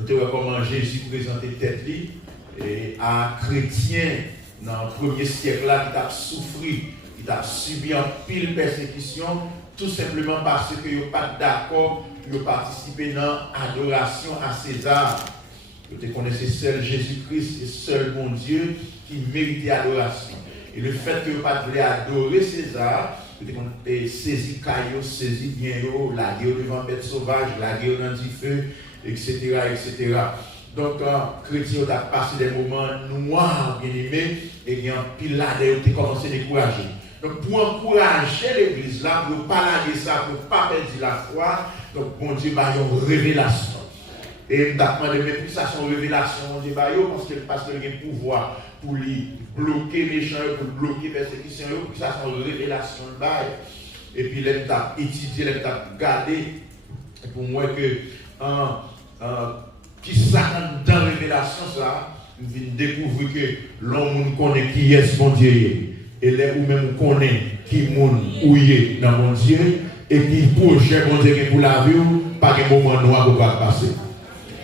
Nous te voyons comment Jésus présentait tête et à chrétien dans le premier siècle là qui t'a souffert, qui t'a subi en pile persécution, tout simplement parce que vous pas d'accord pour participer dans l'adoration à César. Vous te connaissez seul Jésus-Christ et seul bon Dieu qui mérite l'adoration. Et le fait que vous pas voulu adorer César, vous te saisi caillou, saisi bien la guerre devant bête sauvage, la guerre dans du feu, etc. etc. Donc, chrétien a passé des moments noirs, bien aimés, et il y a un pile là, qui a commencé à décourager. Donc, pour encourager l'église là, pour ne pas lâcher ça, pour ne pas perdre la foi, donc, bon Dieu, il y a une révélation. Et d'après de plus ça son révélation, bon Dieu, parce que le pasteur a un pouvoir pour lui bloquer les méchants, pour bloquer les persécutions, pour ça son révélation de bail. Et puis, il a étudié, il a gardé, pour moi, que. Qui ça dans la révélation, ça, nous venons découvrir que l'homme connaît qui est mon Dieu. Et là où même on connaît qui est dans mon Dieu. Et qui projet mon Dieu pour la vie, pas de moment noir pour pas passer.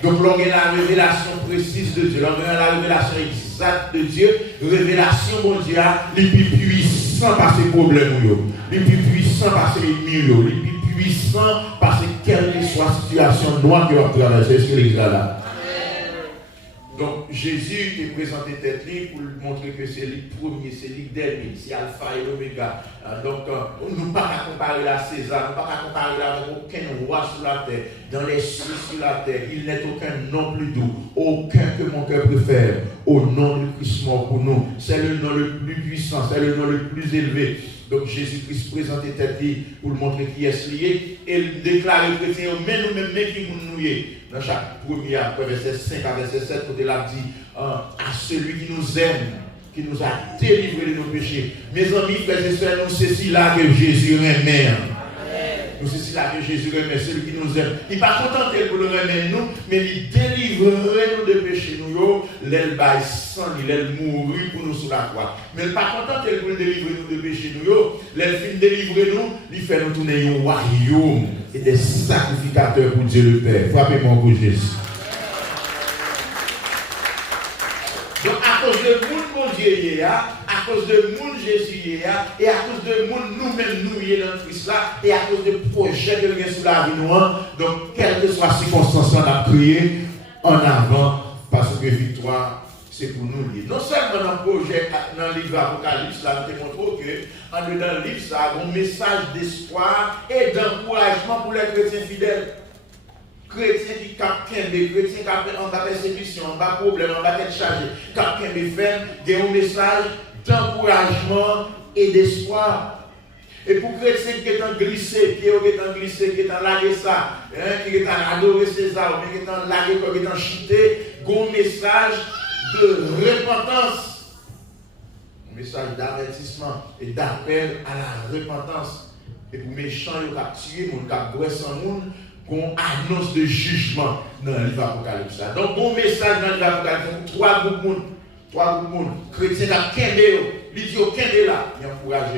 Donc, l'on a la révélation précise de Dieu, l'on a la révélation exacte de Dieu, révélation mon Dieu, les plus puissants par ses problèmes, les plus puissants par ses ennemis, les plus puissant parce que quelle que soit la situation noire que vous traversez sur l'église là. Donc Jésus est présenté tête libre pour montrer que c'est le premier, c'est le dernier, c'est Alpha et l'Oméga. Donc nous ne pouvons pas comparer à César, nous ne pouvons pas comparer avec aucun roi sur la terre, dans les cieux sur la terre. Il n'est aucun nom plus doux, aucun que mon cœur préfère. Au nom de Christ mort pour nous, c'est le nom le plus puissant, c'est le nom le plus élevé. Donc Jésus-Christ présentait tête pour montrer qui est lié et déclarer aux chrétiens, mais nous-mêmes, qui nous nouillons. Dans chaque premier, verset 5 à verset 7, il a dit à celui qui nous aime, qui nous a délivrés de nos péchés. Mes amis, frères et sœurs, nous c'est cela que Jésus remet. Nous c'est cela que Jésus remet, celui qui nous aime. Il n'est pas contenté pour le remettre nous, mais il délivrerait nous de péchés. Nous, l'aile baille sang, l'aile mourir pour nous sur la croix. Mais il n'est pas contenté pour délivrer nous de péchés. Nous, l'aile fin délivrer nous, il fait nous tourner un royaume et des sacrificateurs pour Dieu le Père. Frappez-moi pour Jésus. Donc, à cause de nous, mon Dieu, à cause de nous, Jésus, et à cause de nous, nous-mêmes, nous, dans Christ là, et à cause de projet que nous avons sur la vie, donc, quelle que soit la circonstance, on a prié en avant, parce que victoire, c'est pour nous lier. Non seulement dans le projet, dans le livre Apocalypse, là, nous démontrons que, en dedans le livre, ça a un message d'espoir et d'encouragement pour les chrétiens fidèles. Chrétiens qui captent des chrétiens qui ont des persécutions, des problèmes, des têtes chargées, qui ont des fermes, il y a un message d'encouragement et d'espoir. Et pour chrétiens qui sont glissés, qui ont glissé, qui ont lagué ça, qui ont adoré César, qui ont lagué, qui ont chuté, il y a un message de repentance, un message d'avertissement et d'appel à la repentance. Et pour méchants, ils ont tué, ils ont brûlé sans monde. Qu'on annonce de jugement dans le livre Apocalypse. Donc, mon message dans le livre Apocalypse, trois groupes de monde, chrétiens qui ont il dit au là, il encourage.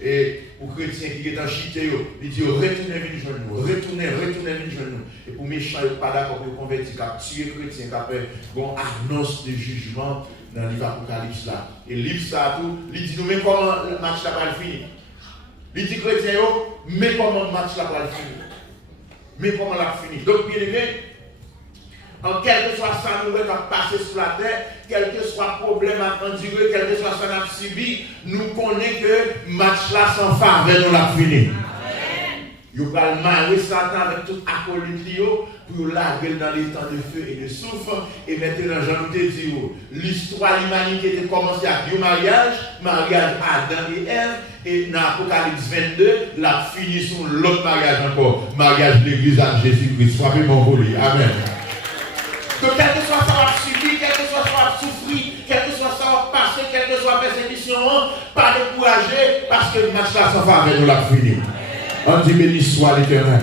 Et pour chrétiens qui sont chités, il dit retournez venir joindre nous, retournez venir joindre nous. Et pour méchants, ils ne sont pas d'accord pour convertir, qui ont tué chrétiens, qui ont fait une annonce de jugement dans le livre Apocalypse là. Et le livre ça tout, il dit nous, mais comment le match là va finir? Il dit chrétiens, mais comment le match là va finir? Mais comment l'a fini? Donc, bien aimé, en quel que soit ça nous va passer sur la terre, quel que soit le problème à endurer, quel que soit ça nous a subi, nous connaissons que le match là sans faveur nous l'a fini. Vous allez marier Satan avec tout acolyte pour larguer dans les temps de feu et de souffle. Et maintenant, j'en ai dit, l'histoire de l'humanité a commencé avec le mariage Adam et Ève. Et dans l'Apocalypse 22, la fini sur l'autre mariage encore, mariage de l'église à Jésus-Christ. Frappez mon volet. Amen. Donc, quel que soit ça va subir, quel que soit ça va souffrir, quel que soit ça va passer, quelle que soit la persécution, pas décourager, parce que le match là sans faveur nous l'a fini. On dit béni soit l'Éternel.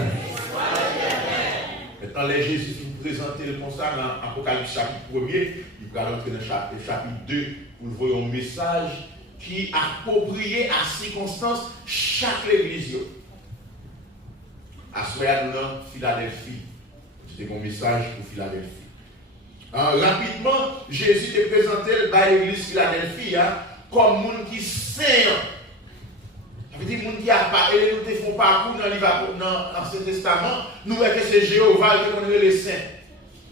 Maintenant, les Jésus nous présenter le constat dans l'Apocalypse chapitre 1er, il va entrer dans le chapitre 2, où nous voyons un message qui est approprié à circonstance chaque église. À ce moment-là, nous Philadelphie. C'était un message pour Philadelphie. Rapidement, Jésus te présenté par l'église Philadelphie comme monde qui saint. Ça veut dire monde qui a pas et nous te font parcours dans l'Ancien Testament, nous voyons que c'est Jéhovah qui connaît les saints.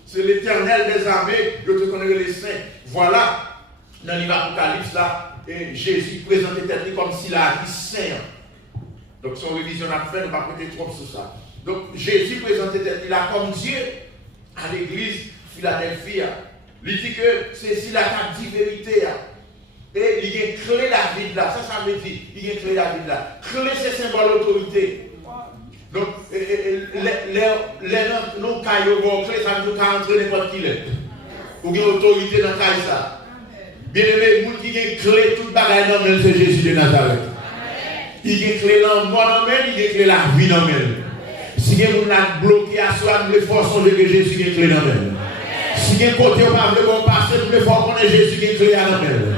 C'est l'Éternel des armées qui connaît les saints. Voilà, dans l'Apocalypse là, et Jésus présentait tête comme s'il a dit saint. Donc son révision à faire, ne va pas prêter trop sur ça. Donc Jésus présentait tête là comme Dieu à l'église Philadelphie. Il dit que c'est si la dit vérité. Et il y a clé la vie là. Ça veut dire, il y a clé la vie là. Clé c'est symbole d'autorité. Donc, les non cailloux, clé ça veut dire qu'à entrer n'importe qui l'est. Ou qu'il y a autorité dans le cas ça. Bien aimé, les gens qui ont clé toute bagaille dans le c'est Jésus de Nazareth. Il y a clé dans le monde, il y a clé la vie dans le si vous avez bloqué à soi, nous forçons que Jésus est clé dans le monde. Si vous avez côté, vous avez bon passer, nous forçons que Jésus est clé dans le monde.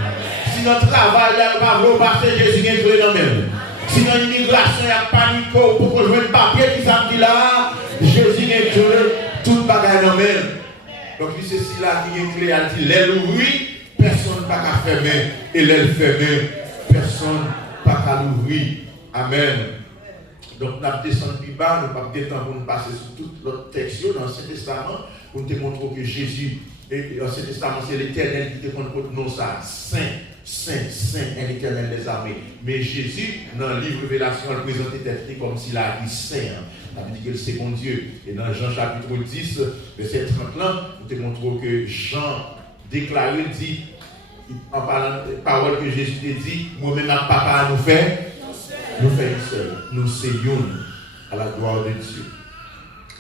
Si notre travail, vous avez bon passer, Jésus est clé dans le monde. Si dans l'immigration, il y a panique pour qu'on joue un papier qui s'appelle là, Jésus est clé, toute bagaille dans le monde. Donc, c'est ceci là qui est clé, elle dit, l'aile ouvrir, personne n'a qu'à fermer, et l'aile fermer, personne n'a qu'à l'ouvrir. Amen. Donc, nous avons descendu plus bas, nous n'avons pas de temps pour nous passer sur toute l'autre texte dans l'Ancien Testament, pour nous montrer que Jésus, et l'Ancien Testament, c'est l'Éternel qui te compte non ça, Saint, Saint, Saint, un Éternel des armées. Mais Jésus, dans le livre Révélation, il présentait tête comme s'il a dit Saint. Ça veut dire que c'est bon Dieu. Et dans Jean chapitre 10, verset 30 là, nous te montrons que Jean déclaré, dit, en parlant de paroles que Jésus te dit, moi-même, ma papa nous fait. Nous faisons seul, nous seignons à la gloire de Dieu.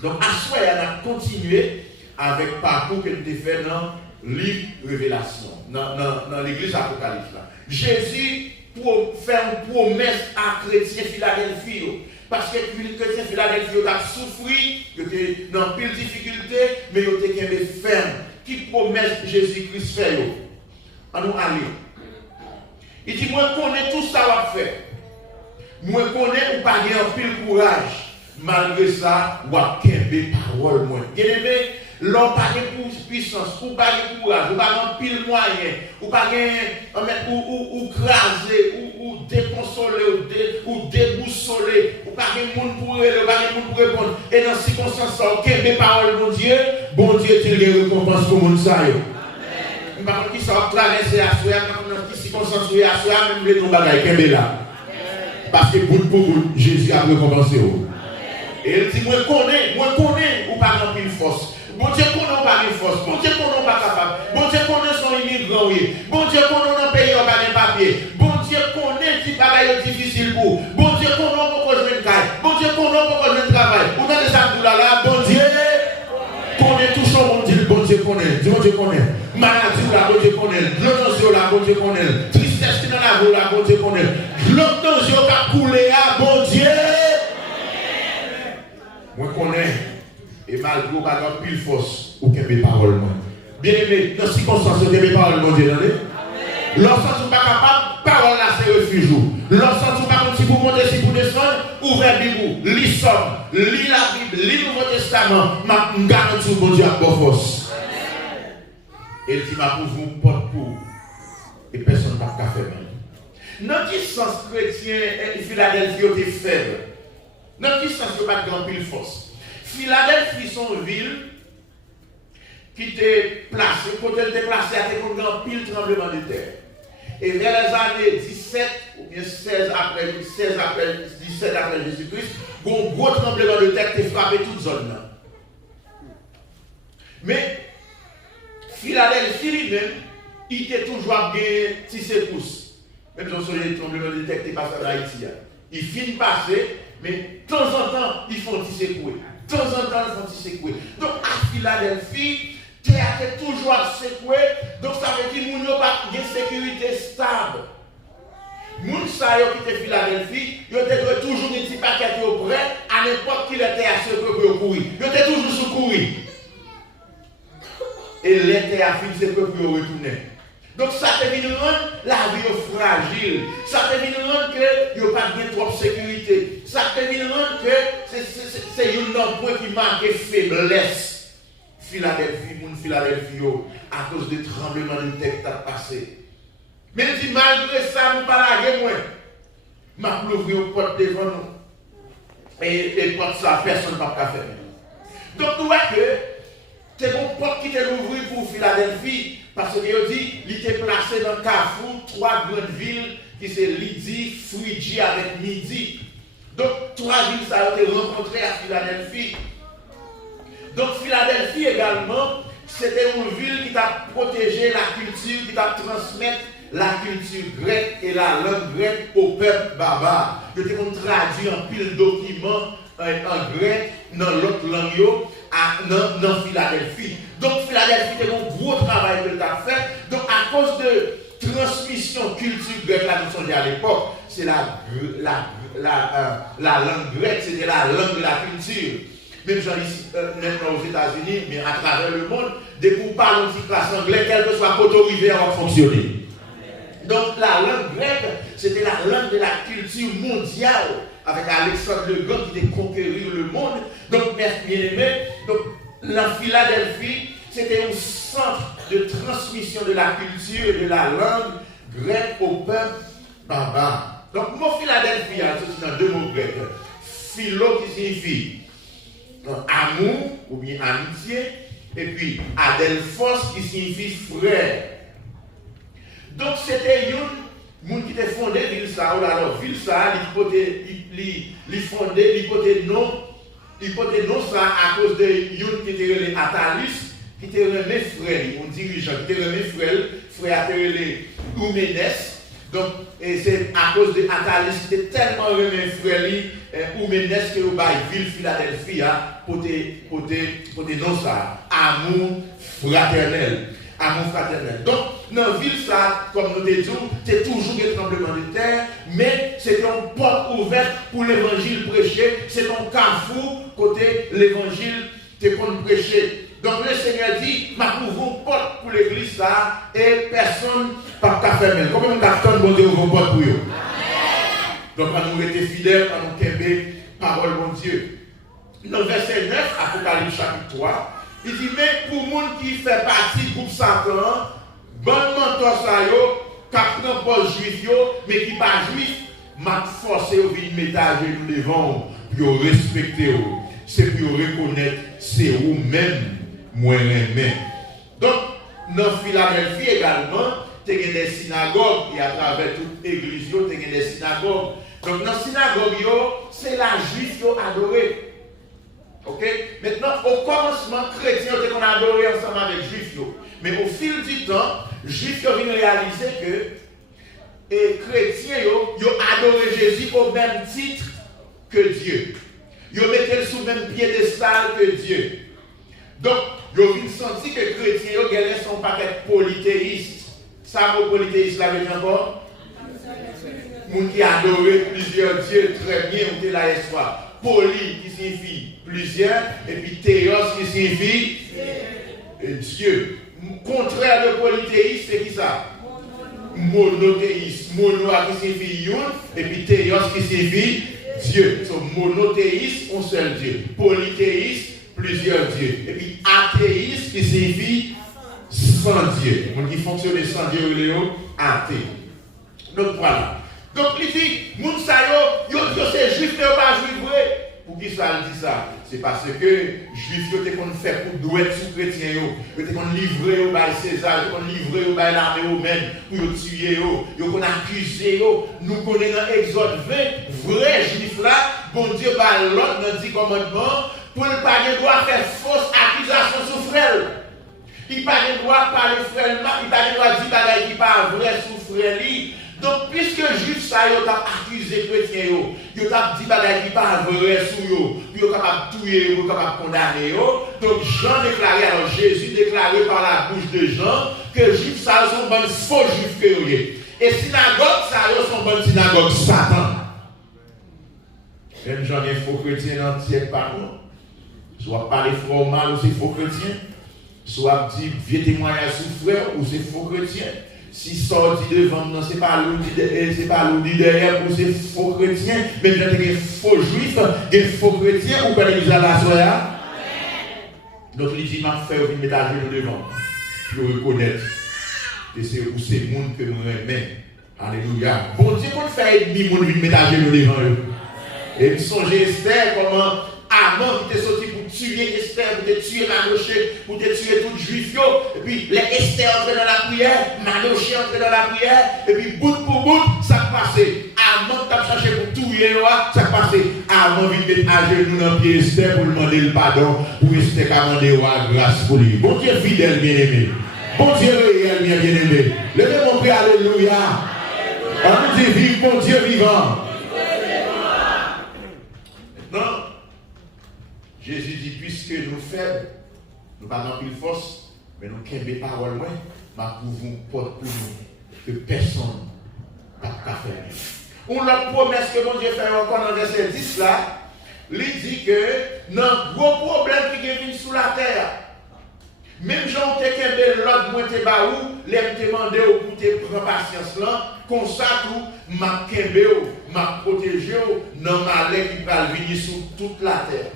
Donc, à ce moment, on a continué avec le parcours que nous avons fait dans le livre Révélation, dans l'église Apocalypse. Jésus fait une promesse à chrétiens Philadelphie. Parce que les chrétiens Philadelphie ont souffert, ils étaient dans pile difficulté, mais ils étaient fermes. Qui promesse Jésus-Christ fait? On nous aller. Il dit, moi, je connais tout ça à faire. Moi, je connais ou pas gagner un pile courage. Malgré ça, je vais parole. Bien aimé, l'homme pas de puissance, ou pas de courage, ou pas de pile moyen, ou pas de ou craser, ou déconsoler, ou déboussoler, ou pas de monde pour répondre. Et dans ces circonstances, ok, mes paroles, mon Dieu, tu les récompenses pour mon ça. Par contre, qui sont traversés à soi, qui sont concentrés à soi, même les non-bagailles, qui est là. Parce que bout pour bout, Jésus a récompensé. Et il dit, moi connais, ou pas dans une force. Bon Dieu connaît pas une force. Bon Dieu connaît pas capable. Bon Dieu connaît son immigrant. Bon Dieu connaît dans pays où pas de papier. Bon Dieu connaît qui bagaille difficile pour. Bon Dieu connaît pourquoi je viens de caille. Bon Dieu connaît pourquoi je viens de travail. Vous avez ça tout là, bon Dieu connaît tout son bon Dieu. Bon Dieu connaît. Bon Dieu connaît. Maladie là, bon Dieu connaît. L'annonce là, bon Dieu connaît. Tristesse qui dans la voie là, bon Dieu connaît. L'annonce qui a coulé là, bon Dieu. Moi connais. Et malgré qu'on a pile force, ou qu'il y ait parole. Bien aimé, dans ces circonstances, il y a parole, mon Dieu. Lorsque tu n'es pas capable, parole là, c'est refuge. Lorsque tu n'es pas capable, si vous montez, si vous descendez, ouvrez la Bible, lis Somme, lis la Bible, lis le Nouveau Testament, je garantis mon Dieu à bonne force. Et il dit, ma pour vous, porte pour. Et personne ne va faire même. Dans quel sens chrétien et Philadelphie ont été faibles? Dans quel sens il n'y a pas de grande pile force? Philadelphie, son ville, qui était placée, quand elle était placée, elle était un pile tremblement de terre. Et vers les années 17 ou bien 17 après Jésus-Christ, un gros tremblement de terre qui a frappé toute zone là. Mais Philadelphie lui-même, il était toujours bien petit secousse. Même si on le tremblement de terre qui est passé en Haïti. Il finit passer, mais de temps en temps, ils font petit secouer. De temps en temps, ils font secouer. Donc, à Philadelphie, terre est toujours secoué. Donc, ça veut dire que nous n'avons pas de sécurité stable. Moun sa yo qui était Philadelphie, ils étaient toujours des petits paquets prêts à n'importe qui était à secouer pour courir. Ils étaient toujours secourir. Et l'été a fini c'est pour retourner. Donc, ça te vient rendre la vie fragile. Ça te vient rendre que il n'y a pas de trop de sécurité. Ça te vient rendre que c'est une emploi qui marque faiblesse. Philadelphie, mon Philadelphie, à cause des tremblements de terre qui ont passé. Mais il dit, malgré ça, nous ne pas la moins. Ma ouvrir aux portes devant nous. Et les portes, ça, personne ne va pas faire. Donc, nous voyons que c'est une porte qui était ouverte pour Philadelphie, parce qu'il dit, il était placé dans le carrefour, 3 grandes villes, qui sont Lydie, Phrygie avec Midi. Donc, 3 villes, ça a été rencontrées à Philadelphie. Donc, Philadelphie également, c'était une ville qui t'a protégé la culture, qui t'a transmis la culture grecque et la langue grecque au peuple barbare. Je t'ai traduit en pile documents en grec, dans l'autre langue, dans Philadelphie. Donc, Philadelphie, c'était un gros travail que tu as fait. Donc, à cause de transmission culture grecque, là, nous sommes à l'époque, c'est la langue grecque, c'était la langue de la culture. Même genre ici, maintenant aux États-Unis, mais à travers le monde, dès qu'on parle de classe anglaise, quel que soit côté rivier, va fonctionner. Donc la langue grecque, c'était la langue de la culture mondiale, avec Alexandre le Grand qui était conquérir le monde. Donc, bien aimé, donc la Philadelphie, c'était un centre de transmission de la culture et de la langue grecque au peuple barbare. Donc, mon Philadelphie, c'est dans 2 mots grecs. Philo qui signifie amour ou bien amitié, et puis adelphos qui signifie frère. Donc c'était un monde qui était fondé ville ça. Alors ville ça, il fondé, il non ça à cause de yon qui était les Atalis, qui était remis frère, un dirigeant qui était remis frère a été les Ouménes. Donc, et c'est à cause de Atalis qui était tellement remis frère, Ouménes que au bail ville Philadelphie pour te non ça, amour fraternel. Amour fraternel. Donc, dans la ville, ça, comme nous disons, c'est toujours des tremblements de terre, mais c'est une porte ouverte pour l'évangile prêché, c'est un carrefour côté l'évangile qu'on prêché. Donc, le Seigneur dit, ma ouvre une porte pour l'église, ça, et personne ne peut pas fermer. Comment on attend bon Dieu ouvre une porte pour eux? Donc, on nous était fidèles, on nous kébé, parole bon Dieu. Dans le verset 9, Apocalypse chapitre 3, il dit, mais pour les gens qui fait partie du groupe Satan, bon mentor ça yo, qui prend pas juif mais qui pas juif, m'a forcé au venir mettre à genoux devant pour respecter. C'est pour reconnaître c'est vous-même moi même. Donc, dans Philadelphie également, il y a des synagogues et à travers toute l'église, il y a des synagogues. Donc, dans la synagogue, c'est la juif qui adoré. Ok? Maintenant, au commencement, chrétiens ont adoré ensemble avec juifs. Mais au fil du temps, juifs ont réalisé que les chrétiens ont adoré Jésus au même titre que Dieu. Ils ont mis sous le même piédestal que Dieu. Donc, ils ont senti que les chrétiens ont gagné son paquet polythéiste. Ça, le polythéiste, là, veut encore? Moun qui adoré plusieurs dieux, très bien, on était là espoir. Poly qui signifie plusieurs, et puis théos qui signifie Dieu. Contraire de polythéisme, c'est qui ça? Monothéisme. Mono qui signifie yon, et puis théos qui signifie Dieu. So, monothéisme, un seul Dieu. Polythéisme, plusieurs dieux. Et puis athéisme qui signifie sans Dieu. On qui fonctionne sans Dieu, il est athée. Donc voilà. Donc, il dit, moun sa yo c'est juif, mais pas juif vrai. Pour qui ça dit ça? C'est parce que juif yo te qu'on fait pour douette sous chrétien yo. Yo te qu'on livrer au bail César, yo qu'on livrer au bail l'armée romaine pour yo tuer yo qu'on accuser yo. Nous connaissons dans Exode 20, vrai juif là, bon Dieu par l'autre dans 10 commandements pour ne pas droit faire fausse accusation sur frère. Il n'a pas le droit de parler frère, il n'a pas le droit de dire bagaille qui pas vrai sur frère. Donc, puisque juif ça, il a accusé les chrétiens, il a dit bagaille qui pas vrai sur eux, puis il est capable de tuer, il est capable de condamner. Donc, Jean déclaré, alors Jésus déclaré par la bouche de Jean, que juif ça sont bonnes faux juifs que vous. Et synagogue ça sont bonnes synagogues Satan. Même j'en ai faux chrétiens dans le siècle par nous. Soit parler formal ou c'est faux chrétien, soit dit vieux témoignage sous frère ou c'est faux chrétien. Si sorti devant nous, c'est pas l'outil derrière pour ces faux chrétiens, mais il y a des faux juifs, des faux chrétiens, ou pas l'église à la soya. Donc, il dit, m'a fait une médaille devant. Pour reconnaître que c'est pour ces mondes que nous aimons. Alléluia. Bon Dieu, qu'on fait ennemi, mon une médaille devant eux. Et nous songeons Esther, comment Amon qui était sorti pour tuer Esther, pour tuer Manoché, pour tuer tout juif. Et puis, les Esther entraient dans la prière, Manoché entrait dans la prière, et puis, bout pour bout, ça passait. Amon t'a cherché pour tuer, ça passait. Amon vite mettre à genoux dans le pied Esther pour demander le pardon, pour Esther qui a demandé grâce pour lui. Bon Dieu fidèle, bien-aimé. Bon Dieu réel, bien-aimé. Levez mon Père, alléluia. On nous dit, vive mon Dieu vivant. Maintenant, Jésus dit, puisque nous faibles, nous n'avons plus de force, mais nous n'avons pas de parole, ma pouvons porter pour nous, que personne n'a fait. On a promesse que mon Dieu fait encore dans le verset 10 là, il dit que dans un gros problème qui vient sous la terre, même Jean te l'autre moi te baou, l'aime te demander pour te prendre patience là, comme ça tout m'a kembe m'a protégé dans malheur qui va venir sur toute la terre.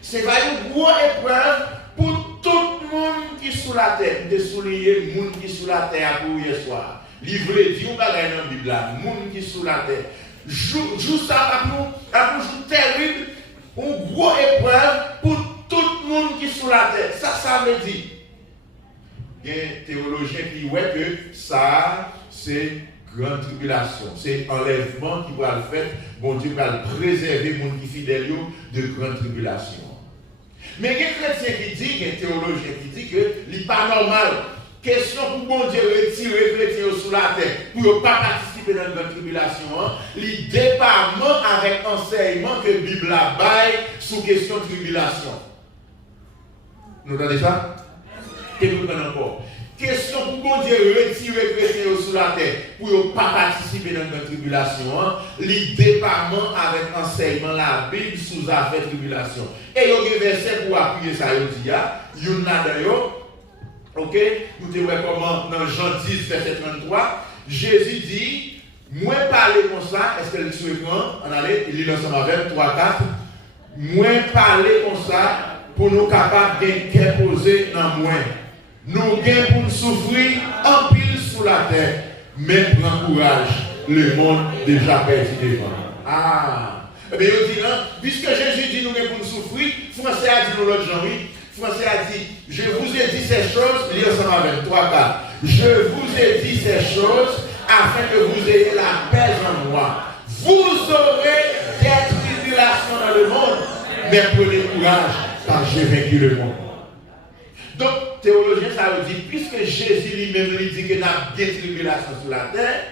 C'est une grosse épreuve pour tout le monde qui est sous la terre. De souligner le monde qui est sous la terre pour hier soir. Livre dit on va gagner dans la Bible là, le monde qui est sous la terre. Joue ça à nous jour terrible, une grosse épreuve pour tout le monde qui est sous la terre. Ça veut dire. Il y a un théologien qui dit que ça, c'est grande tribulation. C'est enlèvement qui va le faire. Bon Dieu va le préserver, mon qui fidèle de grande tribulation. Mais il y a un chrétien qui dit, il y a un théologien qui dit que ce n'est pas normal. Question pour bon Dieu retirer les chrétiens sous la terre pour ne pas participer dans la grande tribulation. Il département avec enseignement que la Bible a bail sous question de tribulation. Nous entendez ça? Et nous prenons encore. Question pour bon Dieu retirer les chrétiens sous la terre pour ne pas participer dans la tribulation. Le département avec enseignement la Bible sous affaire tribulation. Et il y a un verset pour appuyer ça. Il y a d'ailleurs. Ok? Vous te voyez comment dans Jean 10, verset 33, Jésus dit, moi parler comme ça, est-ce que le souhait on allait, il lit ensemble avec 3, 4, moi parler comme ça pour nous capables de cœur posé dans moi. Nous gagnons pour nous souffrir en pile sous la terre, mais prends courage, le monde déjà perdu devant. Ah! Eh bien, il dit, puisque Jésus dit nous gagnons pour nous souffrir, Français a dit nous l'autre genre, Français a dit, je vous ai dit ces choses, lis ensemble avec 3, 4. Je vous ai dit ces choses afin que vous ayez la paix en moi. Vous aurez des tribulations dans le monde, mais prenez courage, car j'ai vaincu le monde. Donc, théologien, ça veut dire, puisque Jésus lui-même lui dit que nous avons des tribulations sur la terre,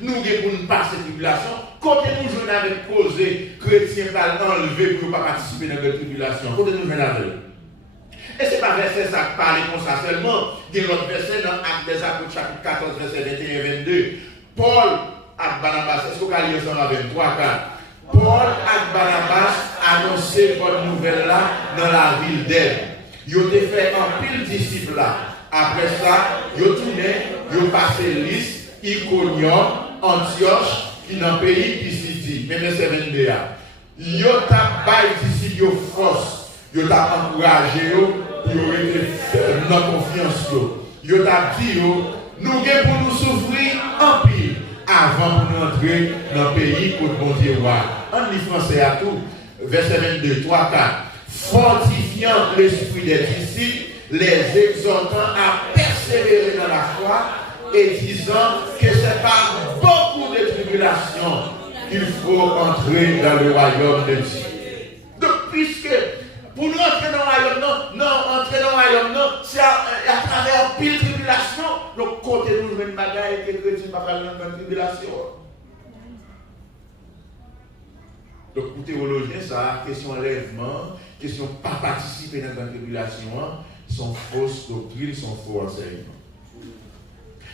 nous devons passer tribulation, quand nous jouons avec causé, chrétiens pas enlever pour ne pas participer dans la tribulation, quand nous jouons avec eux. Et ce n'est pas verset ça qui parle comme ça seulement. Il y a l'autre verset dans Actes des Apôtres, chapitre 14, verset 21 et 22. Paul et Barnabas, est-ce qu'on a lu ensemble avec 3, 4? Paul et Barnabas annonçaient bonne nouvelle là dans la ville d'Ève. Ils ont fait un pile disciples là. Après ça, ils ont tourné, ils ont passé Lys, Iconium, Antioche, qui est dans le pays Pisidie. Mais c'est 22 ans. Ils ont tapé les disciples force. Ils ont encouragé pour être dans la confiance. Ils ont dit, nous avons pour nous souffrir en pile avant de nous entrer dans le pays pour le bon Dieu. On lit français à tout. Verset 22, 3, 4. Fortifiant l'esprit des disciples, les exhortant à persévérer dans la foi et disant que ce n'est pas beaucoup de tribulations qu'il faut entrer dans le royaume de Dieu. Donc, puisque pour nous entrer dans le royaume, entrer dans le royaume, c'est à travers pile tribulation. Donc, côté nous, une bagaille que les chrétiens ne pas faire dans la tribulation. Donc, pour théologiens, ça, question enlèvement, question pas participer dans la tribulation, sont fausses doctrines, sont faux enseignements.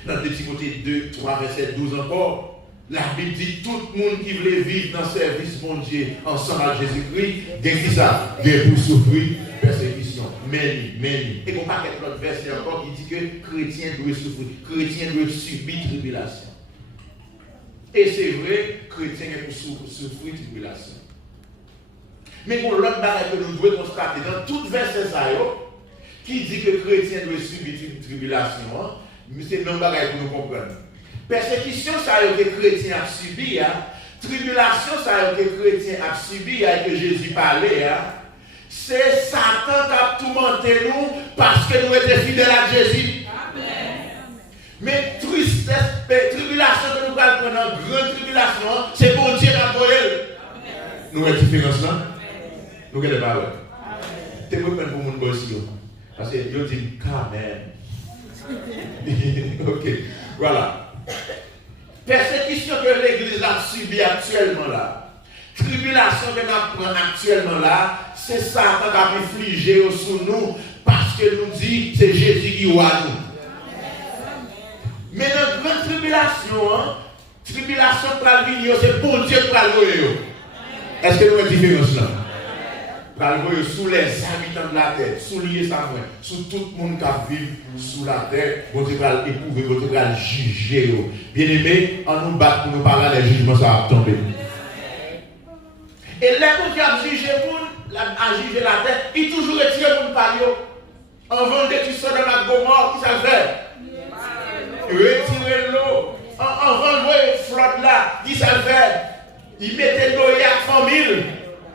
Dans 2 Timothée 2, 3, verset 12 encore, la Bible dit tout le monde qui veut vivre dans le service mon Dieu ensemble avec Jésus-Christ, gagne qui ça? Gagne pour souffrir persécution. Mais. Et qu'on parle de l'autre verset encore qui dit que chrétien doit souffrir, chrétien doit subir tribulation. Et c'est vrai, chrétien est pour souffrir tribulation. Mais pour l'autre bagage que nous devons constater dans tout verset qui dit que le chrétien doit subir une tribulation, c'est le même bagage pour nous comprendre. Persécution, ça que le chrétien a subi, tribulation, ça que le chrétien a subi, et que Jésus parlait, c'est Satan qui a tourmenté nous parce que nous étions fidèles à Jésus. Mais tristesse, tribulation que nous allons prendre, grande tribulation, c'est bon Dieu qui a envoyé. Nous avons une différence là? Nous avons pas. C'est pour nous pour aussi. Parce que Dieu dit quand même. Ok, voilà. Persécution que l'Église a subie actuellement là, tribulation que nous apprenons actuellement là, c'est Satan qui a infligé sur nous parce que nous dit c'est Jésus qui est à nous. Mais dans la tribulation, tribulation pour la vie, c'est bon Dieu pour la vie. Est-ce que nous avons une différence là? Pour la vie sous les habitants de la terre, sous les savants, sous tout le monde qui vit sous la terre, bon Dieu va éprouver, bon Dieu va juger. Bien aimé, on nous bat pour nous parler des jugements, ça va tomber. Et là, quand Dieu a jugé pour juger la terre, il toujours retiré pour nous parler. On vend des tussons dans la Gomorre, qui ça fait? Retirer l'eau, on renvoie flotte là, qui ça fait? Il mettait l'eau à 100 000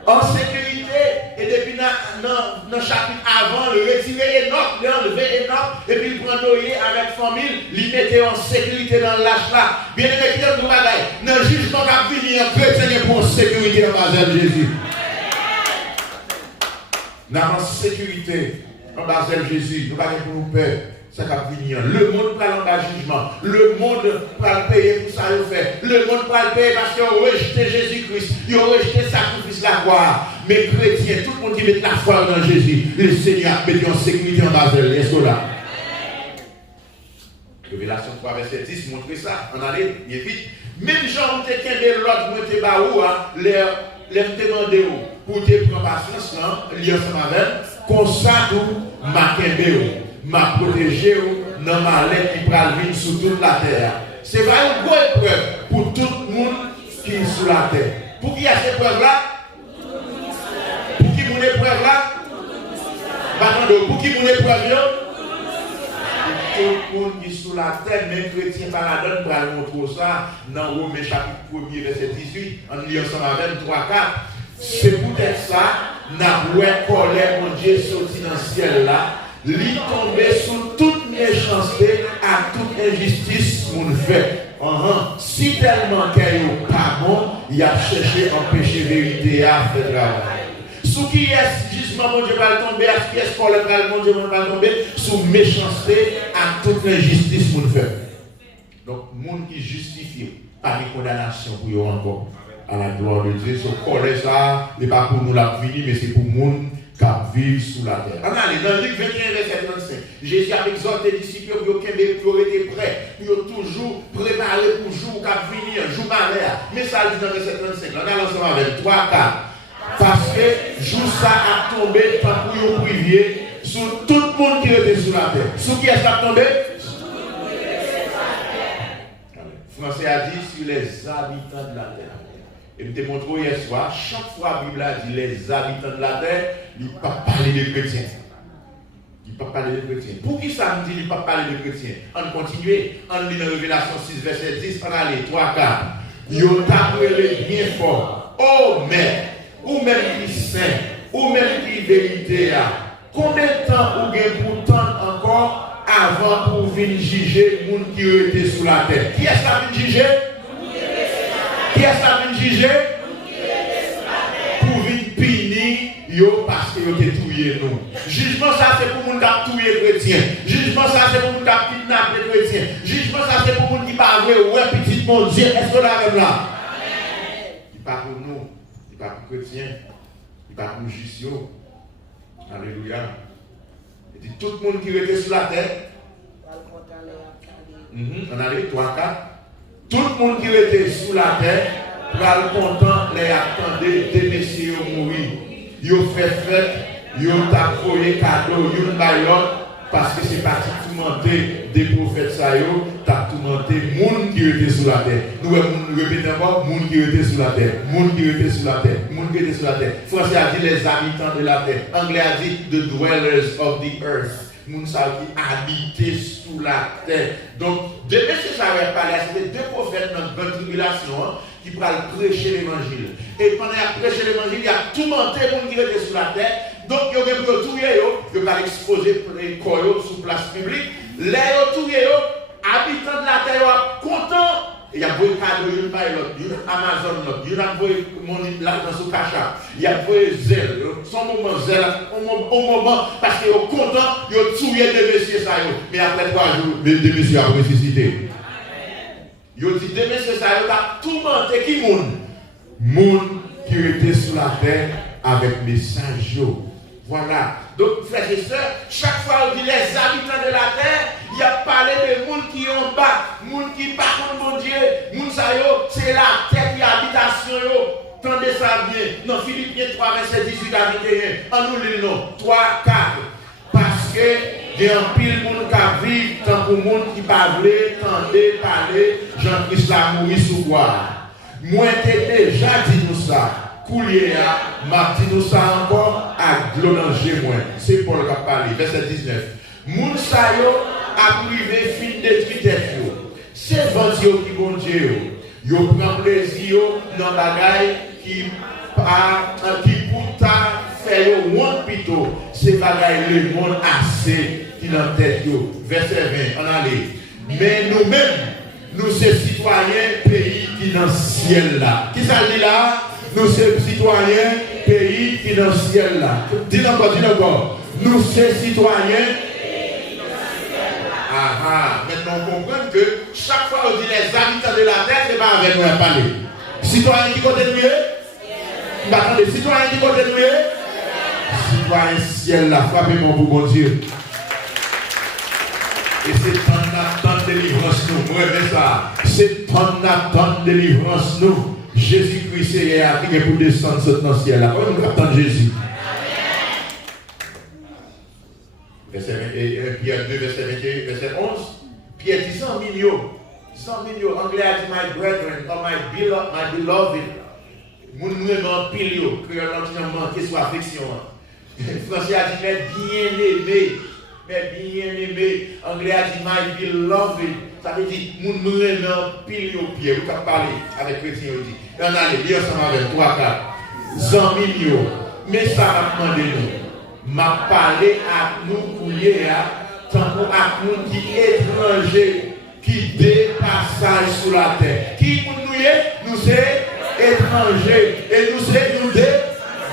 en sécurité, et depuis dans le chapitre avant, le retirer Enoch, l'enlever Enoch, et puis il prend l'eau avec 100 000, il mettait en sécurité dans l'âge là. Bien aimé, qui est le bagaille? Dans le jugement qui a fini, un chrétien est pour sécurité en base de Jésus. Dans la sécurité en base de Jésus, nous n'avons pas pour nous peur. Ça va venir. Le monde prend l'engagement. Le monde va payer pour ça le fait. Le monde va payer parce qu'ils ont rejeté Jésus-Christ. Ils ont rejeté le sacrifice, la gloire. Mais chrétiens, tout le monde qui met la foi dans Jésus, le Seigneur met en sécurité en bas de l'Est là. Révélation 3, verset 10, montrez ça. On allait, il est vite. Même Jean, on était de l'autre, on était baou, les demandé pour te prendre patience, lié ensemble avec, comme ça, nous, ma kembe, m'a protégé dans ma lettre qui prend venir sur toute la terre. C'est vraiment une bonne épreuve pour tout le monde qui est sur la terre. Pour qui y a cette épreuve-là? Pour qui mon épreuve là? Pour qui mon épreuve là? Tout le monde qui est sur la terre, même chrétien par la donne, pour aller montrer ça dans Romains chapitre 1er, verset 18, en lisant ensemble avec 3, 4. C'est peut-être ça, n'a pas colère, mon Dieu, sorti dans le ciel là. Lui tomber sur toute méchanceté, à toute injustice qu'on fait. Si tellement qu'elle n'est pas bon, il a cherché à empêcher la vérité à faire travail. Sous qui est jugement, mon Dieu va tomber, à qui est colère, mon Dieu va tomber, sous méchanceté, à toute injustice qu'on fait. Donc, le monde qui justifie, pas de condamnation pour eux encore. À la gloire de Dieu, ce colère, ça, n'est pas pour nous la vie, mais c'est pour le monde qui vivent sous la terre. On allez, dans Luc 21, verset 35, Jésus a exhorté les disciples pour qu'ils étaient prêts, pour toujours préparé pour le jour qui venir, jour malheur. Mais ça dit dans verset 35, on a ensemble avec 3, 4. Parce que jour ça a tombé tant pour vous privier sur tout le monde qui était sous la terre. Sur qui est-ce qui a tombé? Français a dit sur les habitants de la terre. Et je te montre hier soir, chaque fois la Bible a dit les habitants de la terre, il ne peut pas parler de chrétiens. Il ne peut pas parler de chrétiens. Pour qui ça me dit qu'il ne peut pas parler de chrétiens? On continue, on lit dans Révélation 6, verset 10, on a les 3, 4. Ils ont appelé bien fort. Oh, mais, ou même qui saint, ou même qui vérité. Combien de temps vous avez pour temps encore avant pour venir juger les gens qui ont été sous la terre? Qui est-ce qui a venu juger? Qui est-ce qui a venu juger? Pour venir punir parce que vous avez tué nous. Jugement ça c'est pour les gens qui ont tué les chrétiens. Jugement ça c'est pour les gens qui ont kidnappé les chrétiens. Jugement ça c'est pour les gens qui ne parlent pas. Ouais, petit mon Dieu, est-ce que là même là? Il n'est pas pour nous, il n'est pas pour les chrétiens, il n'est pas pour les justiciaux. Alléluia. Il dit tout le monde qui était sur la terre. On a les 3, 4. Tout le monde qui était sous la terre, va le content, les attendait des messieurs mourir. Ils ont fait fête, ils ont tapé cadeau, ils ont baillot, Parce que c'est parti tourmenter des prophètes, ça y est, t'as tourmenté les gens qui étaient sous la terre. Nous répétons encore, les gens qui étaient sous la terre, les gens qui étaient sous la terre, les gens qui étaient sous la terre. Français a dit les habitants de la terre. Anglais a dit the dwellers of the earth. Les gens qui habitaient sous la terre. Donc, depuis que ça avait parlé, c'était deux prophètes dans la grande tribulation qui pourraient prêcher l'évangile. Et pendant qu'ils prêché l'évangile, il y a tourmenté les gens qui étaient sous la terre. Donc, il y a des gens qui ont exposé les corps sous place publique. Les habitants de la terre sont contents. Il y a beaucoup de cadeaux, il y a Amazon, il y a l'argent sous Cacha, il y a zèle. Son moment zèle, au moment, parce qu'ils sont contents, ils ont tué des messieurs. Mais après 3 jours, des messieurs ont ressuscité. Ils ont dit des messieurs, ça a tourmenté qui monde? Monde qui était sous la terre avec les sages. Voilà. Donc, frères et sœurs, chaque fois on dit les habitants de la terre, il y a parlé de gens qui sont en bas, des gens qui partent mon Dieu, c'est la terre qui est habitation. Tendez ça bien. Dans Philippiens 3, verset 18 à 21, en nous lisons 3, 4. Parce que il y a un pile de monde qui vivent, tant pour monde qui parlent, tendez, parler, Jean-Christ l'a mouru sous bois. Moi, j'ai déjà dit nous ça. Kouliéa, m'a dit nous ça encore à glonanger moins. C'est Paul qui a parlé, verset 19. Moun sa yo a privé fin détruit tête yo. C'est vendu qui bon Dieu. Yo prend plaisir dans bagaille qui pourtant fait yo honte plutôt. C'est bagaille le monde assez qui dans tête yo. Verset 20, on allait. Mais nous-mêmes, nous sommes citoyens pays qui dans le ciel là. Qui ça dit là? Nous sommes citoyens, pays qui dans le ciel là. Dis encore. Nous sommes citoyens. Maintenant on comprend que chaque fois on dit les habitants de la terre, c'est pas avec nous à parler. Citoyens qui côté de nous? Attendez, citoyens qui côté de nous? Citoyens ciel là, frappez-moi pour mon Dieu. Et c'est tant de délivrance nous. Moi, mais ça. C'est tant de délivrance nous. Jésus-Christ est pour descendre dans le ciel. Là, comment nous attendons Jésus? Pierre 2, verset 21, verset 11. Pierre dit 100 millions. 100 millions. Anglais a dit my brethren, or my beloved. Mon nom pile yo. Créole a manqué sur affection. Français a dit mes bien-aimés. Mais bien-aimé, anglais a dit my beloved. Ça veut dire, mon nom pile au pied. Vous pouvez parler avec les chrétiens. On allait lire ensemble avec 3, 4. 100 millions. Mais ça m'a demandé nous. M'a parlé à nous pour tant à nous qui étrangers, qui dépassage sur la terre. Qui pour nous sommes étrangers. Et nous sommes